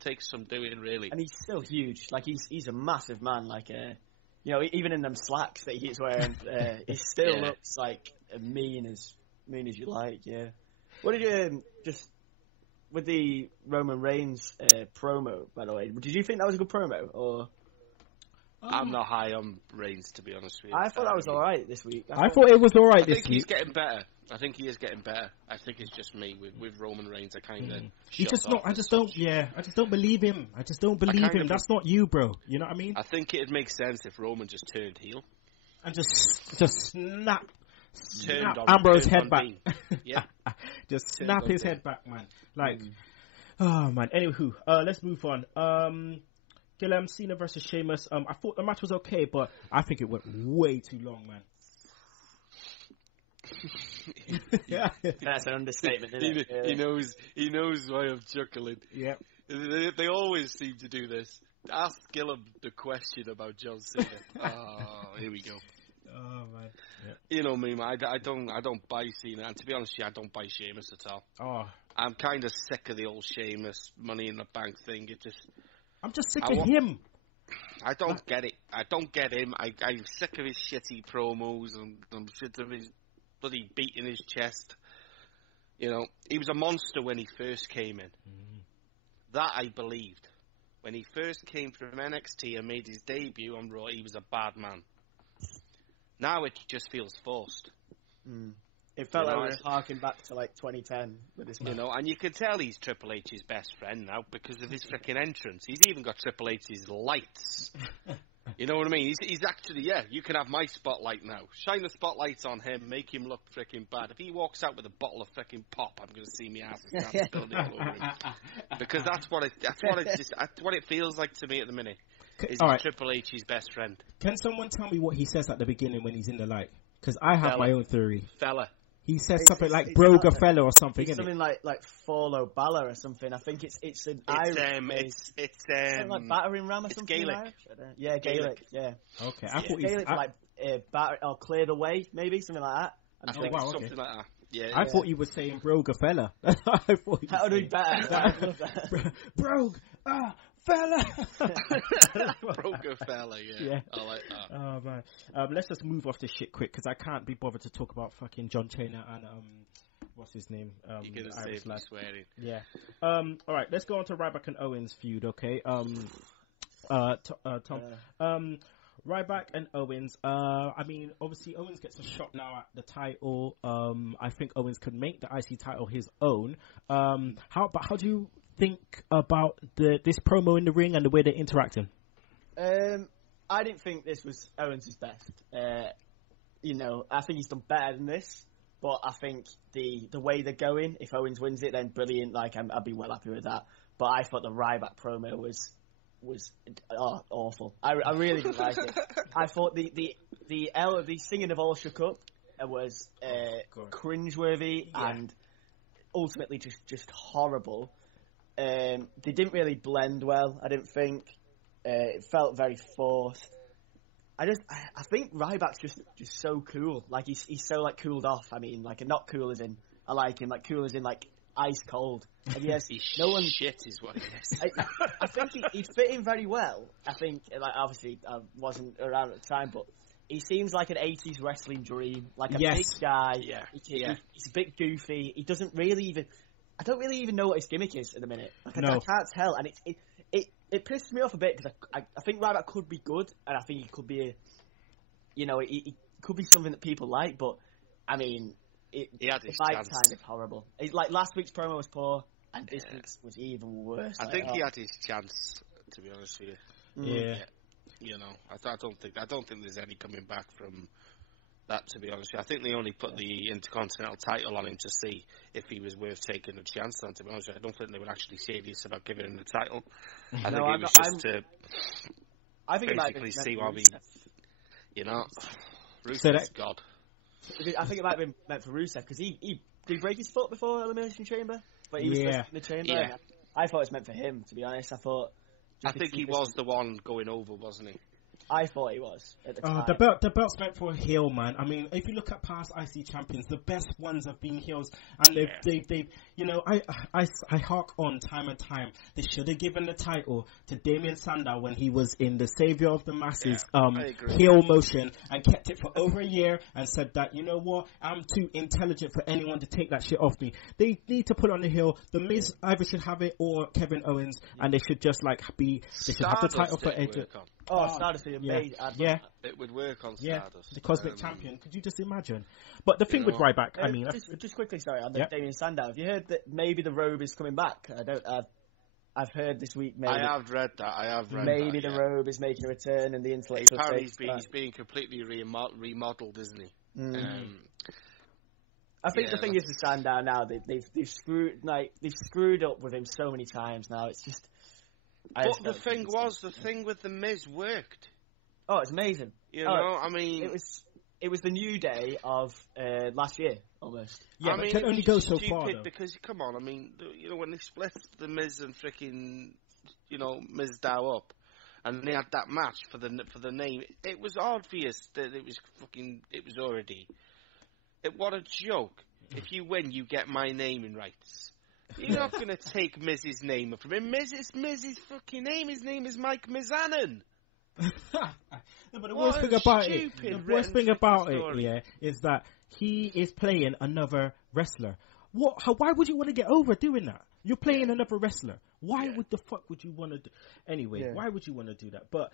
takes some doing, really. And he's still huge. Like, he's a massive man. Like, you know, even in them slacks that he's wearing, he still looks like mean as you like. Yeah. What did you just with the Roman Reigns promo? By the way, did you think that was a good promo? Or I'm not high on Reigns, to be honest with you. I thought that was all right this week. I thought it was all right this week. I think he's getting better. I think he is getting better. I think it's just me with Roman Reigns. I kind of I just don't believe him. I just don't believe him. That's not you, bro. You know what I mean? I think it'd make sense if Roman just turned heel and just snap Ambrose's head back. Yeah, just snap his head back, man. Like, oh man. Anywho, let's move on. Gillam, Cena versus Sheamus. I thought the match was okay, but I think it went way too long, man. That's an understatement, isn't it? He knows why I'm chuckling. Yeah. They always seem to do this. Ask Gillam the question about John Cena. Oh, here we go. Oh man. Yeah. You know me, man. I don't buy Cena, and to be honest with you, I don't buy Sheamus at all. Oh. I'm kind of sick of the old Sheamus Money in the Bank thing. I'm just sick of him. I don't get it. I don't get him. I'm sick of his shitty promos, and I'm sick of his bloody beating his chest. You know, he was a monster when he first came in. That I believed. When he first came from NXT and made his debut on Raw, he was a bad man. Now it just feels forced. It felt like we were harking back to like 2010 with this man. You know, and you can tell he's Triple H's best friend now because of his freaking entrance. He's even got Triple H's lights. You know what I mean? He's actually, you can have my spotlight now. Shine the spotlights on him, make him look freaking bad. If he walks out with a bottle of freaking pop, I'm going to see me ass spilled all over him. Because that's what it feels like to me at the minute. Is Triple H's best friend. Can someone tell me what he says at the beginning when he's in the light? Because I have my own theory. Fella. He says something like Broga fella or something, isn't something it? like Follow Bala or something. I think it's an Irish. It's like battering ram or something. Gaelic. Yeah, Gaelic. Yeah. Okay, I thought Gaelic like batter or clear the way, maybe something like that. I think it's something like that. Yeah. I thought you were saying Broga fella. How do we better? Brogue. Fella. Broker fella, yeah. I like that. Oh man. Let's just move off this shit quick because I can't be bothered to talk about fucking John Cena and what's his name? You're gonna save me swearing. Yeah. All right. Let's go on to Ryback and Owens feud. Okay. Tom. Ryback and Owens. I mean, obviously Owens gets a shot now at the title. I think Owens could make the IC title his own. How do you think about this promo in the ring and the way they're interacting? I didn't think this was Owens' best. You know, I think he's done better than this, but I think the way they're going, if Owens wins it, then brilliant. Like, I'd be well happy with that. But I thought the Ryback promo was awful. I really didn't like it. I thought the singing of All Shook Up was cringeworthy and ultimately just horrible. They didn't really blend well, I didn't think. It felt very forced. I think Ryback's just so cool. Like, he's so, like, cooled off. I mean, like, not cool as in I like him, like, cool as in, like, ice cold. And yes, shit is what he is. I think he'd fit in very well. I think, like, obviously, I wasn't around at the time, but he seems like an 80s wrestling dream. Like, a big guy. Yeah. He's a bit goofy. He doesn't really even... I don't really even know what his gimmick is at the minute. Like, I can't tell, and it pisses me off a bit because I think Ryback could be good, and I think he could be he could be something that people like. But I mean, he had his chance. Kind of horrible. Like, last week's promo was poor, and this week's was even worse. I think he had his chance, to be honest with you. Yeah. You know, I don't think there's any coming back from that, to be honest with you. I think they only put the Intercontinental title on him to see if he was worth taking a chance on, to be honest with you. I don't think they were actually serious about giving him the title. I think it was just to basically see what we... You know, Rusev's God. I think it might have been meant for Rusev because he did he break his foot before Elimination Chamber, but he was in the Chamber. Yeah. I thought it was meant for him. To be honest, I think he was the one going over, wasn't he? I thought he was at the time. The belt's meant for a heel, man. I mean, if you look at past IC champions, the best ones have been heels, and they've you know, I hark on time and time. They should have given the title to Damien Sandow when he was in the Savior of the Masses heel motion, and kept it for over a year, and said that, you know what, I'm too intelligent for anyone to take that shit off me. They need to put on the heel. The Miz either should have it or Kevin Owens, and they should just like they should have the title for AJ. Stardust would be amazing. Yeah. It would work on Stardust. Yeah, the Cosmic Champion. Could you just imagine? But the thing with Ryback, I mean... Just quickly, sorry, on the Damien Sandow. Have you heard that maybe the robe is coming back? I've heard this week maybe... I have read that. Maybe the robe is making a return and the intellectual... Apparently he's being completely remodeled, isn't he? I think the thing is with Sandow now, they've screwed up with him so many times now. It's just... But the thing with the Miz worked. Oh, it's amazing. You know, I mean... It was the New Day of last year, almost. Yeah, I mean, it can only go so far, though. Because, come on, I mean, you know, when they split the Miz and freaking, you know, Miz Dow up, and they had that match for the name, it was obvious that it was already... What a joke. If you win, you get my naming rights. You're not going to take Miz's name from him. Miz's fucking name. His name is Mike Mizanin. No, but the worst thing about it, is that he is playing another wrestler. Why would you want to get over doing that? You're playing another wrestler. Why would the fuck would you want to do? Anyway, why would you want to do that? But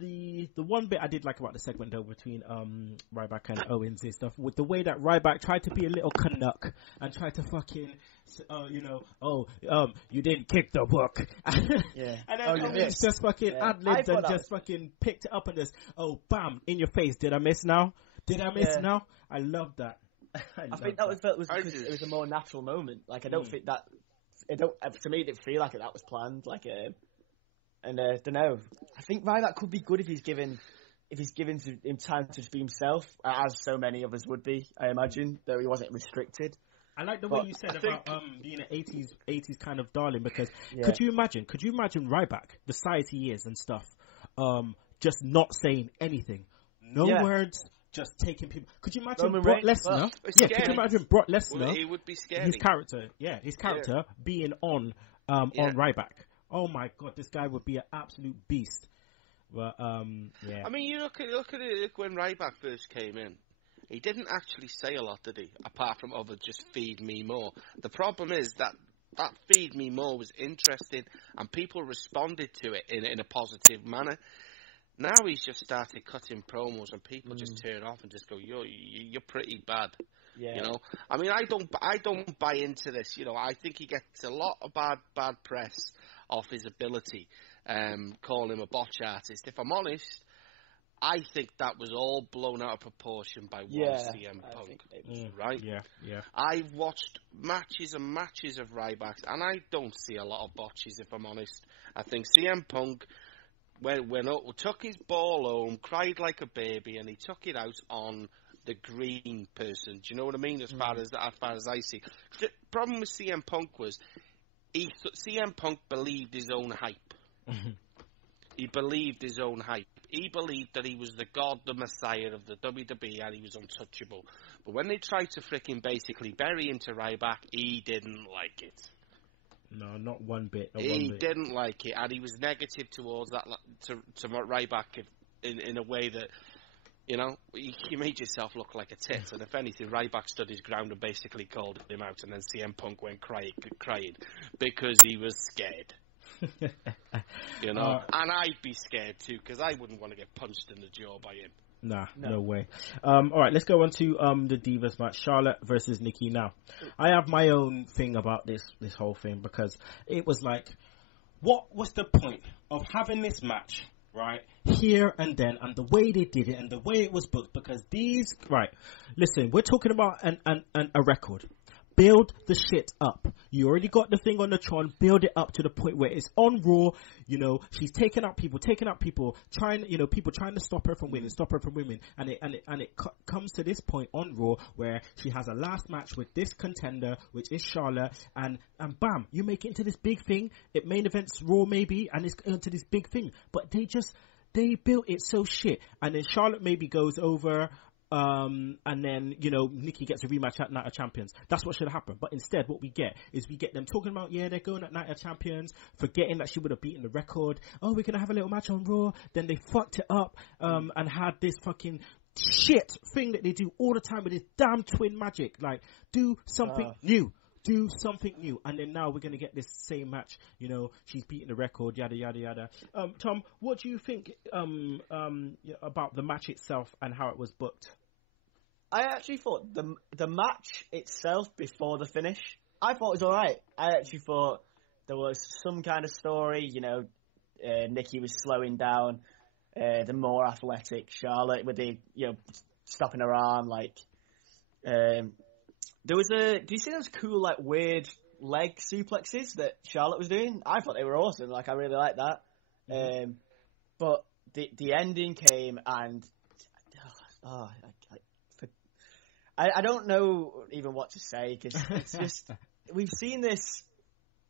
the one bit I did like about the segment though between Ryback and Owens is stuff with the way that Ryback tried to be a little Canuck and tried to fucking you didn't kick the book. And then Owens just fucking ad-libbed and just fucking picked it up and just bam in your face. Did I miss now? Now? I love that. I think that was because it was a more natural moment. Like I don't think that to me it didn't feel like that was planned. Like and I don't know. I think Ryback could be good if he's given him time to be himself, as so many of us would be. I imagine, though he wasn't restricted. I like the way you said about being an 80s kind of darling, because could you imagine Ryback, the size he is and stuff, just not saying anything, no words, just taking people. Could you imagine Brock Lesnar? Could you imagine Brock Lesnar? Well, he would be scary. His character being on Ryback. Oh my god, this guy would be an absolute beast. But I mean, you look at it when Ryback first came in. He didn't actually say a lot, did he? Apart from just feed me more. The problem is that feed me more was interesting, and people responded to it in a positive manner. Now he's just started cutting promos, and people just turn off and just go, "You're pretty bad." Yeah. You know, I mean, I don't buy into this. You know, I think he gets a lot of bad press off his ability. Call him a botch artist. If I'm honest, I think that was all blown out of proportion by CM Punk. Right? Yeah. I've watched matches and matches of Ryback's, and I don't see a lot of botches, if I'm honest. I think CM Punk went up, took his ball home, cried like a baby, and he took it out on the green person. Do you know what I mean? As far as I see. The problem with CM Punk was CM Punk believed his own hype. He believed his own hype. He believed that he was the god, the messiah of the WWE, and he was untouchable. But when they tried to fricking basically bury him to Ryback, he didn't like it. No, not one bit. He didn't like it, and he was negative towards that to Ryback in a way that, you know, you made yourself look like a tit. And if anything, Ryback stood his ground and basically called him out, and then CM Punk went crying because he was scared. You know, and I'd be scared too, because I wouldn't want to get punched in the jaw by him. Nah, no way. All right, let's go on to the Divas match, Charlotte versus Nikki. Now, I have my own thing about this whole thing, because it was like, what was the point of having this match, right, here and then, and the way they did it and the way it was booked? Because listen, we're talking about a record. build the shit up. You already got the thing on the Tron, build it up to the point where it's on Raw, you know, she's taking out people, trying, you know, people trying to stop her from winning, and it comes to this point on Raw where she has a last match with this contender, which is Charlotte, and bam, you make it into this big thing. It main events Raw maybe, and it's into this big thing, but they built it so shit, and then Charlotte maybe goes over, and then, you know, Nikki gets a rematch at Night of Champions. That's what should happen. But instead, what we get is we get them talking about, yeah, they're going at Night of Champions, forgetting that she would have beaten the record. Oh, we're going to have a little match on Raw. Then they fucked it up, and had this fucking shit thing that they do all the time with this damn twin magic. Like, do something new. Do something new, and then now we're going to get this same match. You know, she's beating the record, yada yada yada. Tom, what do you think about the match itself and how it was booked? I actually thought the match itself before the finish, I thought it was all right. I actually thought there was some kind of story. You know, Nikki was slowing down the more athletic Charlotte with the, you know, stopping her arm, like. Do you see those cool, like, weird leg suplexes that Charlotte was doing? I thought they were awesome. Like, I really liked that. Mm-hmm. But the ending came, and I don't know even what to say, because it's just we've seen this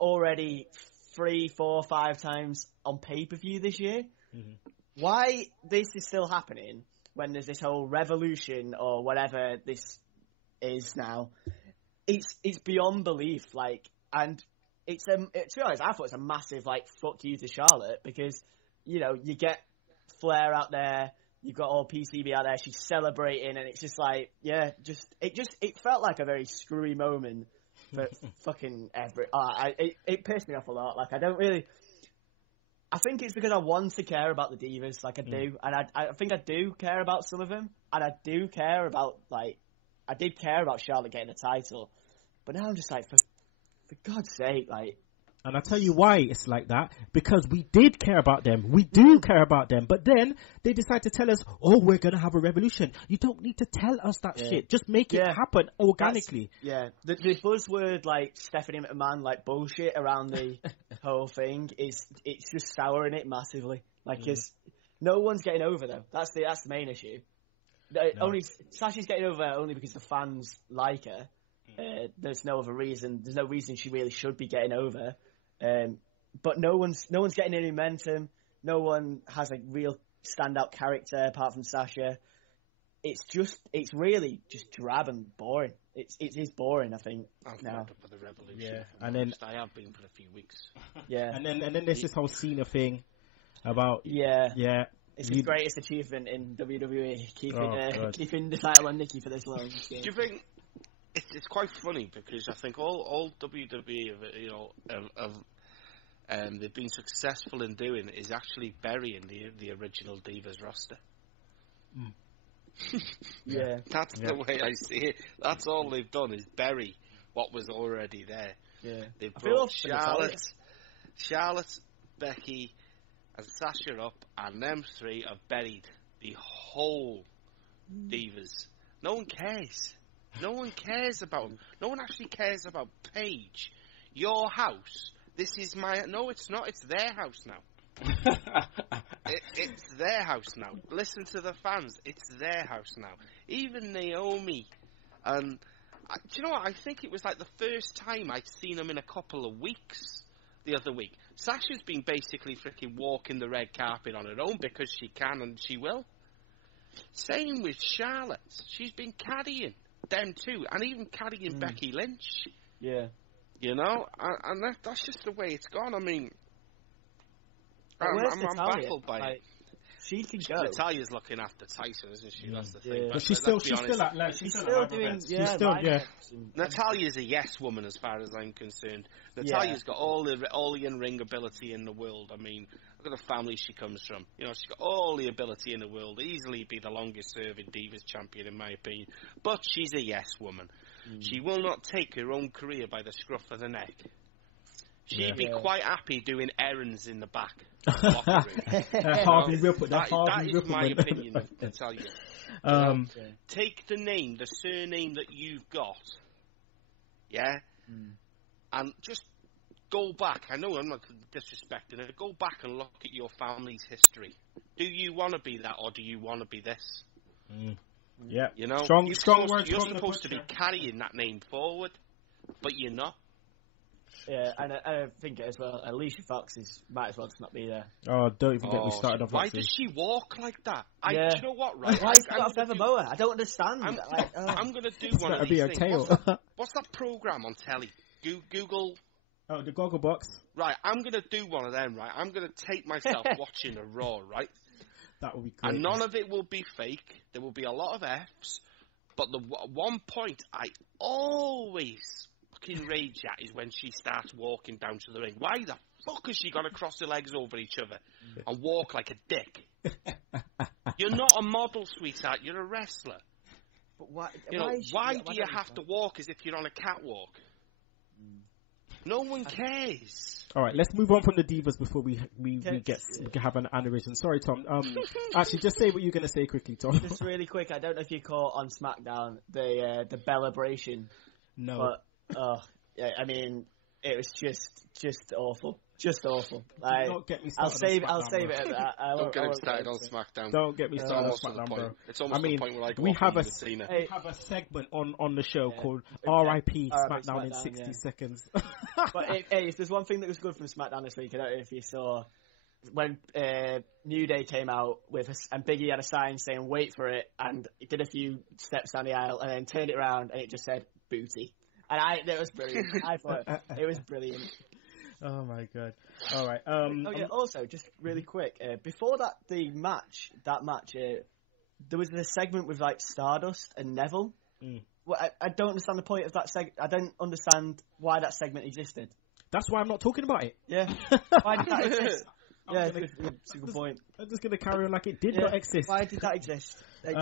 already 3, 4, 5 times on pay-per-view this year. Mm-hmm. Why this is still happening when there's this whole Revolution or whatever this is now, it's beyond belief. Like, and to be honest, I thought it's a massive, like, fuck you to Charlotte, because, you know, you get Flair out there, you've got all PCB out there, she's celebrating, and it's just like, yeah, it felt like a very screwy moment for fucking it pissed me off a lot. Like, I think it's because I want to care about the divas, like I do, and I think I do care about some of them, and I do care about, like, I did care about Charlotte getting the title, but now I'm just like, for God's sake, like. And I'll tell you why it's like that, because we did care about them. We do care about them, but then they decide to tell us, oh, we're going to have a revolution. You don't need to tell us that shit. Just make it happen organically. The buzzword, like, Stephanie McMahon, like, bullshit around the whole thing, it's just souring it massively. Like, because no one's getting over, though. That's the main issue. Only Sasha's getting over only because the fans like her. There's no other reason. There's no reason she really should be getting over. But no one's getting any momentum. No one has a real standout character apart from Sasha. It's really just drab and boring. It is boring, I think. I'm now. fed up with the Revolution. Yeah, and then I have been for a few weeks. Yeah, and then there's this whole Cena thing about It's his greatest achievement in WWE, keeping the title on Nikki for this long. Do you think it's quite funny, because I think all WWE they've been successful in doing is actually burying the original Divas roster. Yeah, that's the way I see it. That's all they've done is bury what was already there. Yeah, they've brought Charlotte, Becky, and Sasha up, and them three have buried the whole Divas. No one cares. No one actually cares about Paige. Your house. This is no, it's not. It's their house now. It's their house now. Listen to the fans. It's their house now. Even Naomi. Do you know what? I think it was like the first time I'd seen them in a couple of weeks. The other week, Sasha's been basically freaking walking the red carpet on her own because she can and she will. Same with Charlotte. She's been caddying them too, and even caddying Becky Lynch. Yeah. You know, and that's just the way it's gone. I mean, I'm baffled by it. She can go. Natalia's looking after Tyson, isn't she? That's the thing. But she's still doing. Natalia's a yes woman as far as I'm concerned. Natalia's got all the in-ring ability in the world. I mean, look at the family she comes from. You know, she's got all the ability in the world. Easily be the longest-serving Divas champion, in my opinion. But she's a yes woman. She will not take her own career by the scruff of the neck. She'd be quite happy doing errands in the back. Harvey Ripple. That is my opinion of Natalia. Take the surname that you've got. yeah? And just go back. I know I'm not disrespecting it. Go back and look at your family's history. Do you want to be that, or do you want to be this? Yeah. You know, strong words. You're supposed to be carrying that name forward, but you're not. Yeah, and I think as well, Alicia Fox might as well just not be there. Oh, don't even get me started on why does she walk like that? Do you know what, right? Why is she got a feather boa? I don't understand. I'm going to do one of gotta these be her things. tail. What's that program on telly? Google... Oh, the Goggle Box. Right, I'm going to do one of them, right? I'm going to tape myself watching a Raw, right? That would be great. And none of it will be fake. There will be a lot of Fs. But the one point I always fucking rage at is when she starts walking down to the ring. Why the fuck has she got to cross her legs over each other and walk like a dick? You're not a model, sweetheart. You're a wrestler. But why do you have to walk as if you're on a catwalk? No one cares. All right, let's move on from the divas before we have an aneurysm. Sorry, Tom. Actually, just say what you're going to say quickly, Tom. Just really quick. I don't know if you caught on SmackDown the Bellabration. No. But yeah, I mean, it was just awful. Just awful. Like, don't get me started. I'll save it at that. Don't get him started on SmackDown. Don't get me started on SmackDown, bro. It's almost the point where I go we have a segment on the show called R.I.P. SmackDown in 60 seconds. But if there's one thing that was good from SmackDown this week, I don't know if you saw when New Day came out and Biggie had a sign saying "Wait for it," and he did a few steps down the aisle and then turned it around and it just said "Booty," and it was brilliant. I thought it was brilliant. Oh my god! All right. Also, just really quick, before that match, there was a segment with like Stardust and Neville. Well, I don't understand the point of that segment. I don't understand why that segment existed. That's why I'm not talking about it. Yeah. Why did that exist? It's a good point. I'm just gonna carry on like it did not exist. Why did that exist? That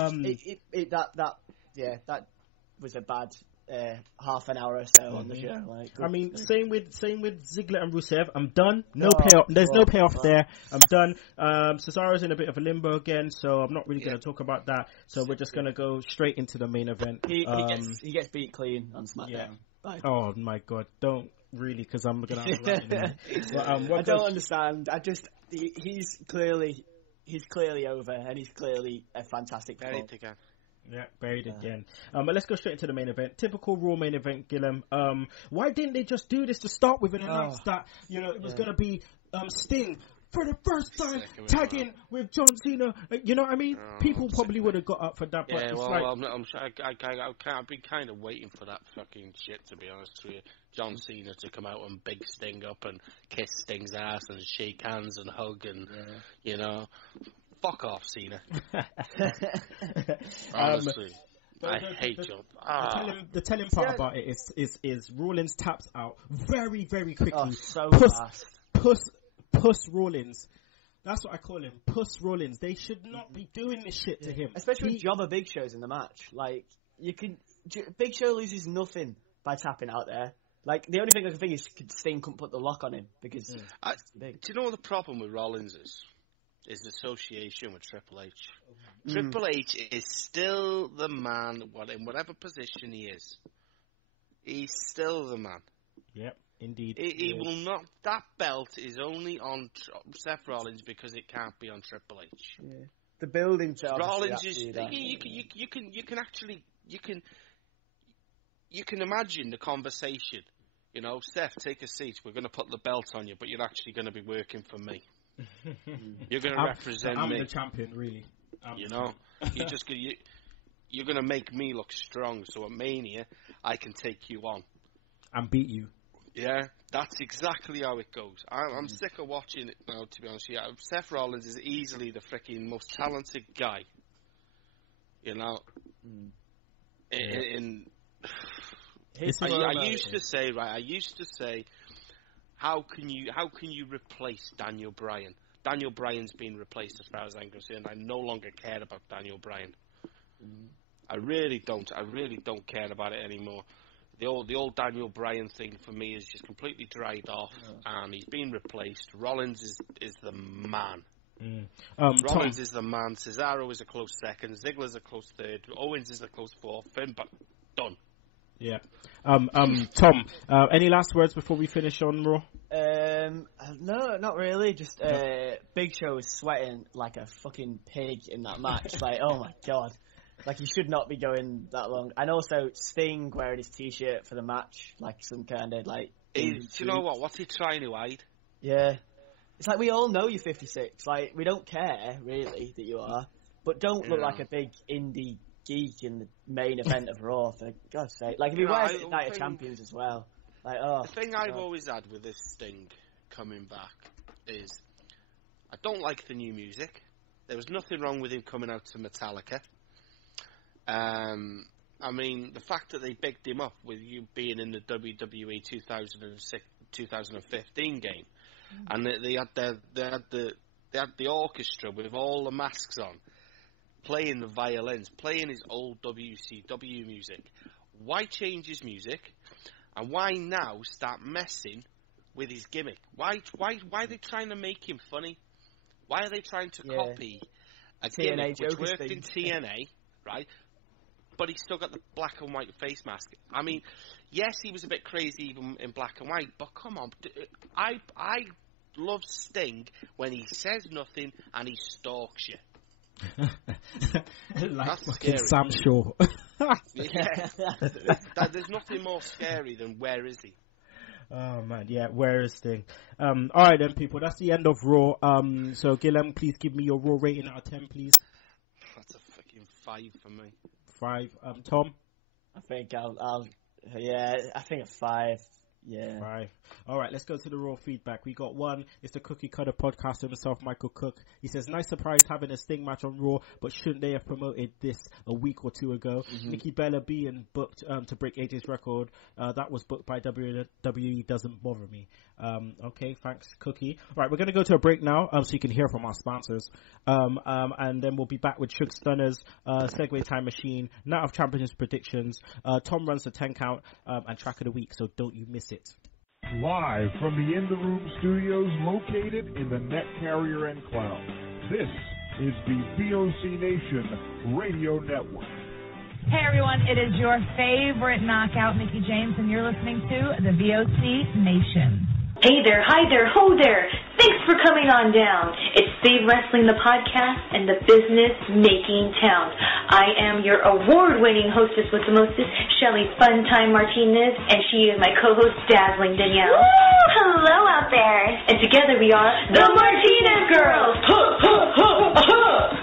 was a bad half an hour or so on the show. I mean, same with Ziggler and Rusev. I'm done. No payoff. There's no payoff there. I'm done. Cesaro's in a bit of a limbo again, so I'm not really going to talk about that. So we're just going to go straight into the main event. He gets beat clean on SmackDown. Yeah. Bye. Oh my god! Don't really, because I'm going to. I don't understand. He's clearly over, and he's clearly a fantastic player. Yeah, buried again. But let's go straight into the main event. Typical Raw main event, Gillam. Why didn't they just do this to start with and announce that, it was going to be Sting for the first time tagging with John Cena? You know what I mean? People probably would have got up for that. But I've been kind of waiting for that fucking shit, to be honest with you. John Cena to come out and big Sting up and kiss Sting's ass and shake hands and hug and, fuck off, Cena. Honestly, I hate you. The telling part about it is Rollins taps out very, very quickly. Oh, so fast. Puss Rollins. That's what I call him. Puss Rollins. They should not be doing this shit to him. Especially with Jobber Big Show's in the match. Like, Big Show loses nothing by tapping out there. Like, the only thing I can think is Sting couldn't put the lock on him because it's big. Do you know what the problem with Rollins is? His association with Triple H. Triple H is still the man, in whatever position he is. He's still the man. Yep, indeed. He will not. That belt is only on Seth Rollins because it can't be on Triple H. Yeah. The building to Rollins is. You can imagine the conversation. Seth, take a seat. We're going to put the belt on you, but you're actually going to be working for me. You're going to represent me. I'm the champion, really. You're going to make me look strong. So at Mania, I can take you on and beat you. Yeah, that's exactly how it goes. I'm sick of watching it now. To be honest, Seth Rollins is easily the freaking most talented guy. I used to say, how can you replace Daniel Bryan? Daniel Bryan's been replaced as far as I'm concerned. I no longer care about Daniel Bryan. I really don't care about it anymore. The old Daniel Bryan thing for me is just completely dried off, and he's been replaced. Rollins is the man. Rollins is the man. Cesaro is a close second. Ziggler's a close third. Owens is a close fourth. Finn, but done. Yeah. Tom, any last words before we finish on Raw? No, not really. Just Big Show was sweating like a fucking pig in that match. Like, oh my god. Like, he should not be going that long. And also, Sting wearing his t-shirt for the match, like some kind of, like... Do you know what? What's he trying to hide? Yeah. It's like, we all know you're 56. Like, we don't care, really, that you are. But don't look like a big indie geek in the main event of Raw, for God's sake. Like, if he wears it at Night of Champions as well. Like, oh... The thing I've always had with this Sting coming back is... I don't like the new music. There was nothing wrong with him coming out to Metallica. I mean, the fact that they bigged him up with you being in the WWE 2015 game, and they had the orchestra with all the masks on, playing the violins, playing his old WCW music. Why change his music, and why now start messing with his gimmick? Why are they trying to make him funny? Why are they trying to copy a gimmick which worked in TNA, right? But he's still got the black and white face mask. I mean, yes, he was a bit crazy even in black and white, but come on. I love Sting when he says nothing and he stalks you. Like That's fucking scary. Sam Shaw. Yeah. There's nothing more scary than where is he? Oh man, yeah, where is Sting? Alright then, people, that's the end of Raw. So Gillam, please give me your Raw rating out of 10, please. That's a fucking 5 for me. 5. Tom? I think I think a 5. Yeah. 5. Alright, let's go to the Raw feedback. We got one. It's the Cookie Cutter podcast himself, Michael Cook. He says, nice surprise having a Sting match on Raw, but shouldn't they have promoted this a week or two ago? Nikki Bella being booked to break AJ's record. That was booked by WWE. Doesn't bother me. Okay, thanks, Cookie. Alright, we're going to go to a break now so you can hear from our sponsors. And then we'll be back with Shook Stunners, Segue Time Machine, Night of Champions predictions. Tom runs the 10 count and track of the week, so don't you miss it. Live from the In the Room studios located in the Net Carrier Enclave, this is the VOC Nation Radio Network. Hey everyone, it is your favorite knockout, Mickey James, and you're listening to the VOC Nation. Hey there, hi there, ho there. Thanks for coming on down. It's Save Wrestling, the podcast, and the business-making town. I am your award-winning hostess with the mostest, Shelly Funtime Martinez, and she is my co-host, Dazzling Danielle. Woo! Hello out there. And together we are the Martinez Girls.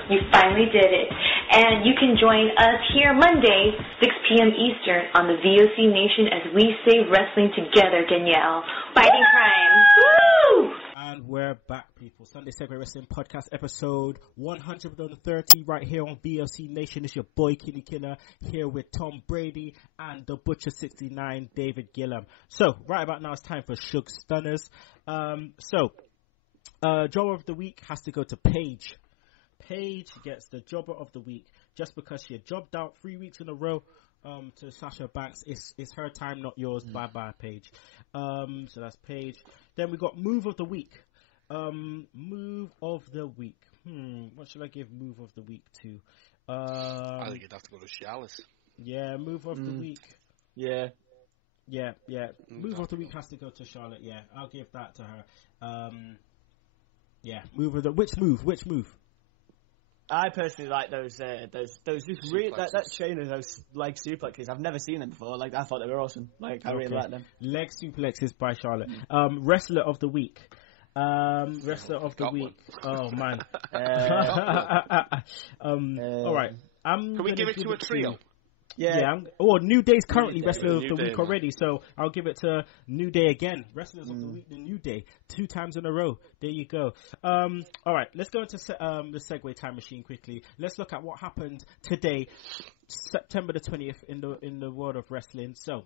You finally did it. And you can join us here Monday, 6 p.m. Eastern on the VOC Nation as we save wrestling together, Danielle. Fighting crime. Woo! And we're back, people. Sunday Segue Wrestling Podcast episode 130 right here on VOC Nation. It's your boy Kinny Killa here with Tom Brady and the Butcher 69, David Gillam. So, right about now it's time for Shook Stunners. Jobber of the week has to go to Paige. Paige gets the Jobber of the week just because she had jobbed out 3 weeks in a row to Sasha Banks. It's her time, not yours. Bye, Paige. So that's Paige. Then we got Move of the Week. Move of the Week. What should I give Move of the Week to? I think you'd have to go to Charlotte. Yeah, Move of the Week. Yeah. Move of the Week has to go to Charlotte. Yeah, I'll give that to her. Yeah, Move of the... Which move? I personally like those just really that chain of those leg suplexes. I've never seen them before. Like, I thought they were awesome. Like, I really like them. Leg suplexes by Charlotte. Wrestler of the week. Wrestler of the week. Oh man. All right. Can we give it to a trio? Yeah. New Day's currently Wrestler of the Week already, so I'll give it to New Day again. Wrestlers of the Week, the New Day, 2 times in a row. There you go. All right, let's go into the Segue Time Machine quickly. Let's look at what happened today, September the 20th in the world of wrestling. So,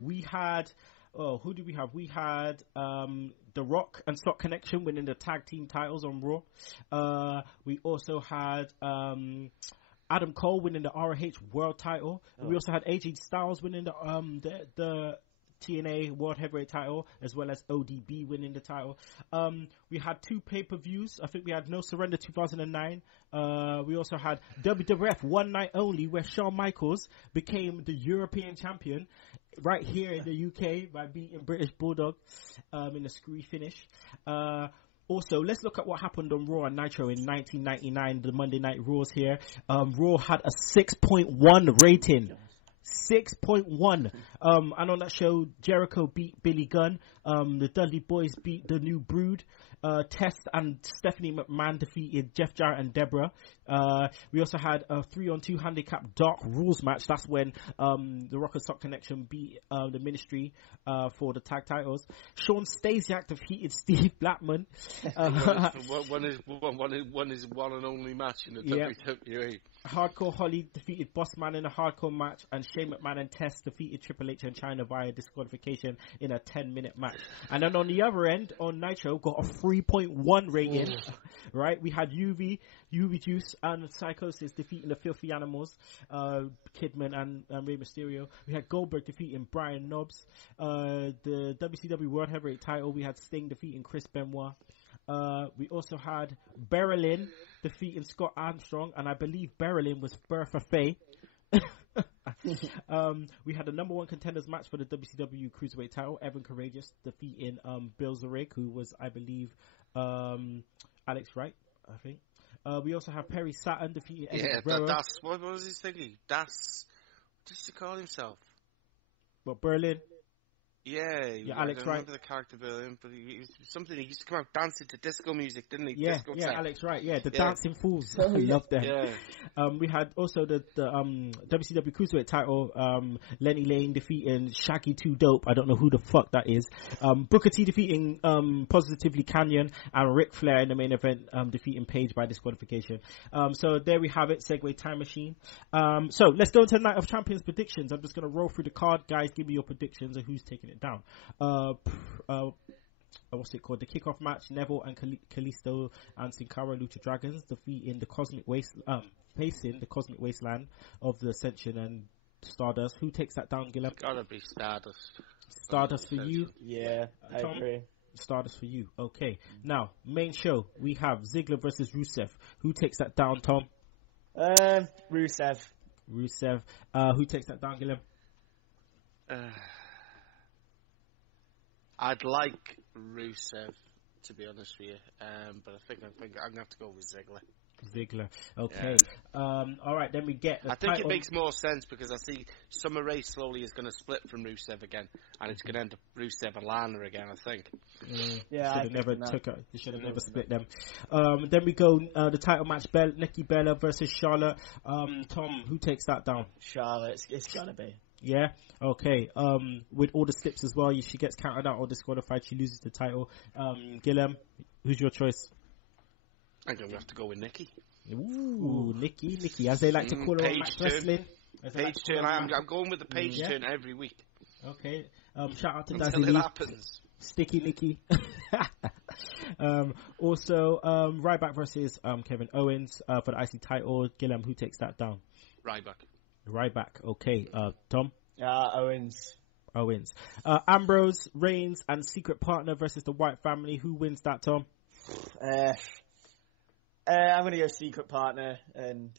we had. Oh, who did we have? We had The Rock and Stock Connection winning the tag team titles on Raw. We also had Adam Cole winning the ROH World Title. We also had AJ Styles winning the TNA World Heavyweight title, as well as ODB winning the title. We had 2 pay-per-views. I think we had No Surrender 2009. We also had WWF One Night Only, where Shawn Michaels became the European champion right here in the UK by beating British Bulldog in a screwy finish. Also, let's look at what happened on Raw and Nitro in 1999, the Monday Night Raws here. Raw had a 6.1 rating. 6.1. And on that show, Jericho beat Billy Gunn. The Dudley Boys beat the New Brood. Test and Stephanie McMahon defeated Jeff Jarrett and Deborah. We also had a 3-on-2 handicap dark rules match. That's when the Rock and Sock Connection beat the Ministry for the tag titles. Sean Stasiak defeated Steve Blackman. One is one and only match in the WWE. Hardcore Holly defeated Bossman in a hardcore match, and Shane McMahon and Test defeated Triple H and China via disqualification in a 10-minute match. And then on the other end, on Nitro, got a 3.1 rating. Right, we had UV Juice and Psychosis defeating the Filthy Animals, Kidman and Rey Mysterio. We had Goldberg defeating Brian Knobbs. The WCW World Heavyweight title, we had Sting defeating Chris Benoit. We also had Berlin defeating Scott Armstrong, and I believe Berlin was Bertha Faye. We had the number 1 contenders match for the WCW Cruiserweight title, Evan Courageous defeating Bill Zarek, who was, I believe, Alex Wright, I think. We also have Perry Saturn defeating Eddie Guerrero. What was his thingy? What does he call himself? What, Berlin? Yeah, Alex I Wright. remember the character Berlin, but he used to come out dancing to disco music, didn't he? Yeah, disco Alex Wright, the Dancing Fools. I love them. Yeah. We had also the WCW Cruiserweight title, Lenny Lane defeating Shaggy 2 Dope. I don't know who the fuck that is. Booker T defeating Positively Canyon, and Ric Flair in the main event defeating Paige by disqualification. So there we have it, Segue Time Machine. So let's go into Night of Champions predictions. I'm just going to roll through the card. Guys, give me your predictions and who's taking it down. What's it called? The kickoff match, Neville and Kalisto and Sin Cara Lucha Dragons defeating the Cosmic facing the Cosmic Wasteland of the Ascension and Stardust. Who takes that down, Gillam? It's gotta be Stardust. Stardust for you? Yeah, I agree. Stardust for you. Okay. Now, main show, we have Ziggler versus Rusev. Who takes that down, Tom? Rusev. Who takes that down, Gillam? I'd like Rusev, to be honest with you, but I think I'm going to have to go with Ziggler. Okay. Yeah. Alright, then we get the it makes more sense because I see Summer Rae slowly is going to split from Rusev again, and it's going to end up Rusev and Lana again, I think. Yeah, you should have never split them. Then we go the title match, Nikki Bella versus Charlotte. Tom, who takes that down? Charlotte, it's going to be. Yeah, okay. With all the slips as well, she gets counted out or disqualified, she loses the title. Gillam, who's your choice? I'm going to have to go with Nikki. Ooh, Nikki, as they like to call her on Max Wrestling. Page turn. I'm going with the page turn every week. Okay. Shout out to Until Dazzy it happens. Sticky Nikki. Also, Ryback versus Kevin Owens for the IC title. Gillam, who takes that down? Ryback. Okay. Tom? Owens. Ambrose, Reigns, and Secret Partner versus the White Family. Who wins that, Tom? I'm going to go Secret Partner and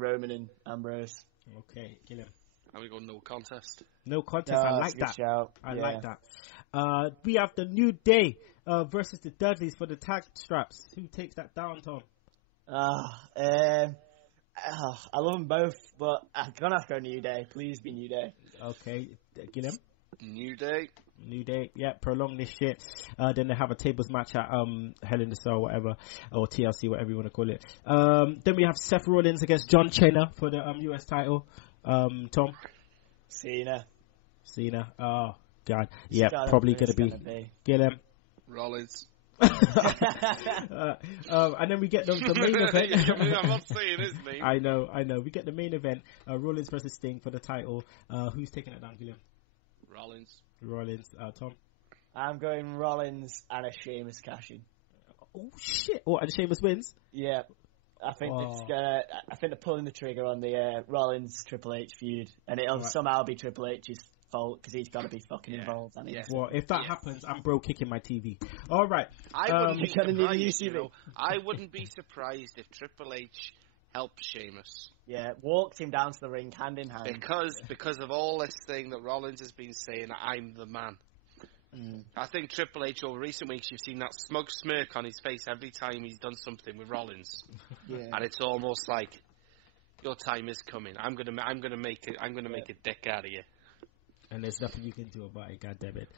Roman and Ambrose. Okay, Gillam. I'm going to go no contest. No contest. I like that. Shout. I like that. We have the New Day versus the Dudleys for the tag straps. Who takes that down, Tom? I love them both, but I'm going to have to go New Day. Please be New Day. Okay, Gillam? New Day, yeah, prolong this shit. Then they have a tables match at Hell in the Cell, whatever, or TLC, whatever you want to call it. Then we have Seth Rollins against John Cena for the US title. Tom? Cena. Oh, God. Yeah, probably going to be. Gillam? Rollins. And then we get the main event. I'm not saying his name. I know. We get the main event, Rollins versus Sting for the title. Who's taking it down, Gillam? Rollins. Tom? I'm going Rollins and a Sheamus cash-in. Oh shit! Oh, and Sheamus wins? Yeah. I think they're pulling the trigger on the Rollins Triple H feud, and it'll somehow be Triple H's fault because he's got to be fucking involved. Well, if that happens, I'm kicking my TV. All right. I wouldn't be surprised, I wouldn't be surprised if Triple H helped Sheamus. Yeah, walked him down to the ring hand in hand. Because of all this thing that Rollins has been saying, I'm the man. I think Triple H over recent weeks, you've seen that smug smirk on his face every time he's done something with Rollins, and it's almost like your time is coming. I'm gonna make a dick out of you, and there's nothing you can do about it. God damn it!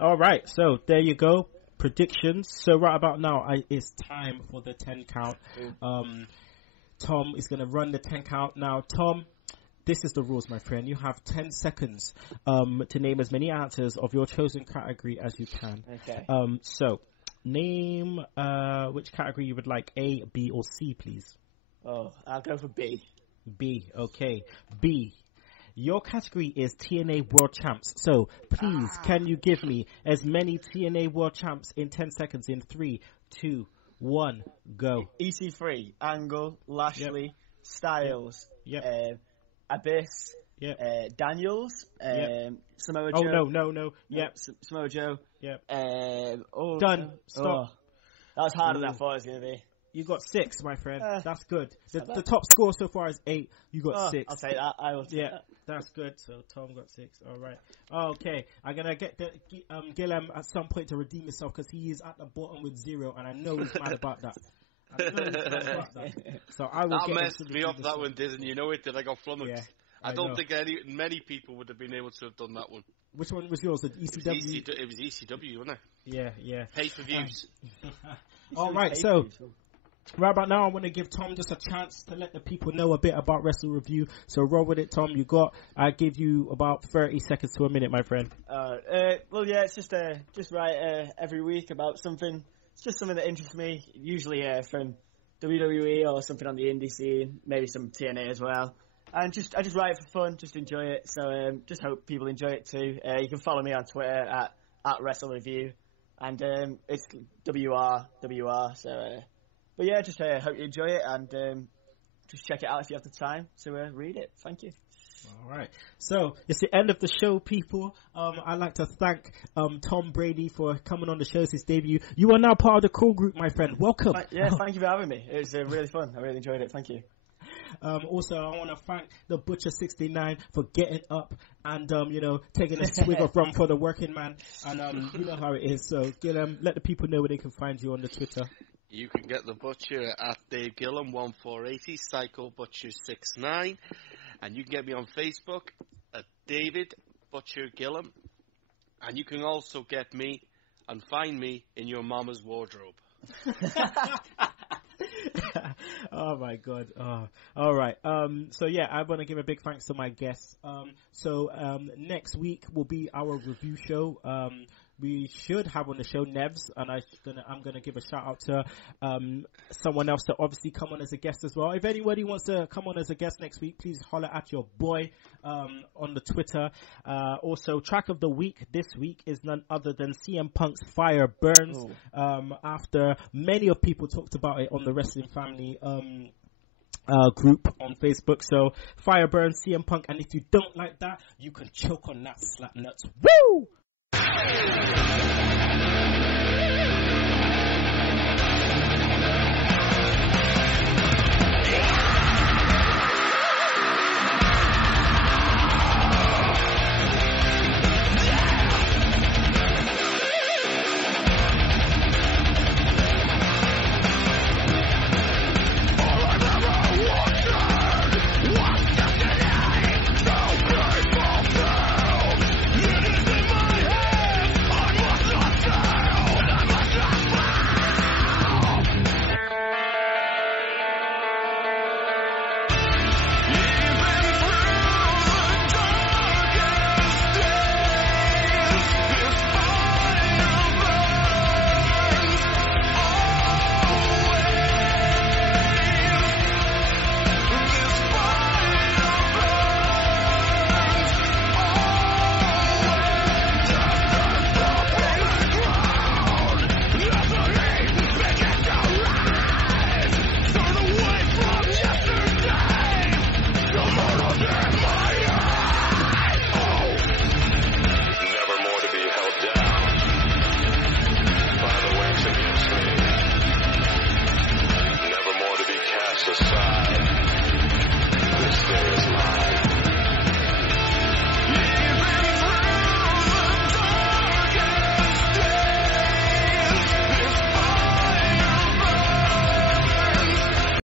All right, so there you go. Predictions. So right about now, it's time for the 10 count. Tom is gonna run the 10 count now. Tom. This is the rules, my friend. You have 10 seconds to name as many answers of your chosen category as you can. Okay. So, name which category you would like, A, B, or C, please. Oh, I'll go for B. B, okay. B. Your category is TNA World Champs. So, please, can you give me as many TNA World Champs in 10 seconds in 3, 2, 1, go. EC3, Angle, Lashley, Styles, Abyss, Daniels, Samoa Joe. Oh, no. Yep. Samoa Joe. Yep. Done. Stop. Oh, that was harder than I thought it was going to be. You got 6, my friend. That's good. The top score so far is 8. You got 6. I'll take that. I will take that. That's good. So Tom got 6. All right. Okay. I'm gonna get the Gillam at some point to redeem himself because he is at the bottom with 0, and I know he's mad about that. So I will. That messed me up. That one, didn't you? Know it did. I got flummoxed. Yeah, I don't think many people would have been able to have done that one. Which one was yours? The ECW. It was ECW, wasn't it? Yeah. Pay-per-views. All right. So right about now, I want to give Tom just a chance to let the people know a bit about Wrestle Review. So roll with it, Tom. I give you about 30 seconds to a minute, my friend. Well, yeah, it's just write every week about something. It's just something that interests me, usually from WWE or something on the indie scene, maybe some TNA as well. And I just write it for fun, just enjoy it. So just hope people enjoy it too. You can follow me on Twitter at Wrestle Review, and it's WR. So, but yeah, just hope you enjoy it, and just check it out if you have the time to read it. Thank you. All right. So it's the end of the show, people. I'd like to thank Tom Brady for coming on the show. It's his debut. You are now part of the cool group, my friend. Welcome. Thank you for having me. It was really fun. I really enjoyed it. Thank you. Also, I want to thank the Butcher 69 for getting up and taking a swig of rum for the working man. And you know how it is. So Gillam, let the people know where they can find you on the Twitter. You can get the Butcher at Dave Gillam 1480, Psycho Butcher 69. And you can get me on Facebook at David Butcher Gillam. And you can also get me and find me in your mama's wardrobe. Oh my god. All right. So yeah, I want to give a big thanks to my guests. So next week will be our review show. We should have on the show Nevs, and I'm gonna give a shout out to someone else to obviously come on as a guest as well. If anybody wants to come on as a guest next week, please holler at your boy on the Twitter. Also, track of the week this week is none other than CM Punk's Fire Burns. After many of people talked about it on the Wrestling Family group on Facebook. So Fire Burns, CM Punk, and if you don't like that, you can choke on that slap nuts. Woo!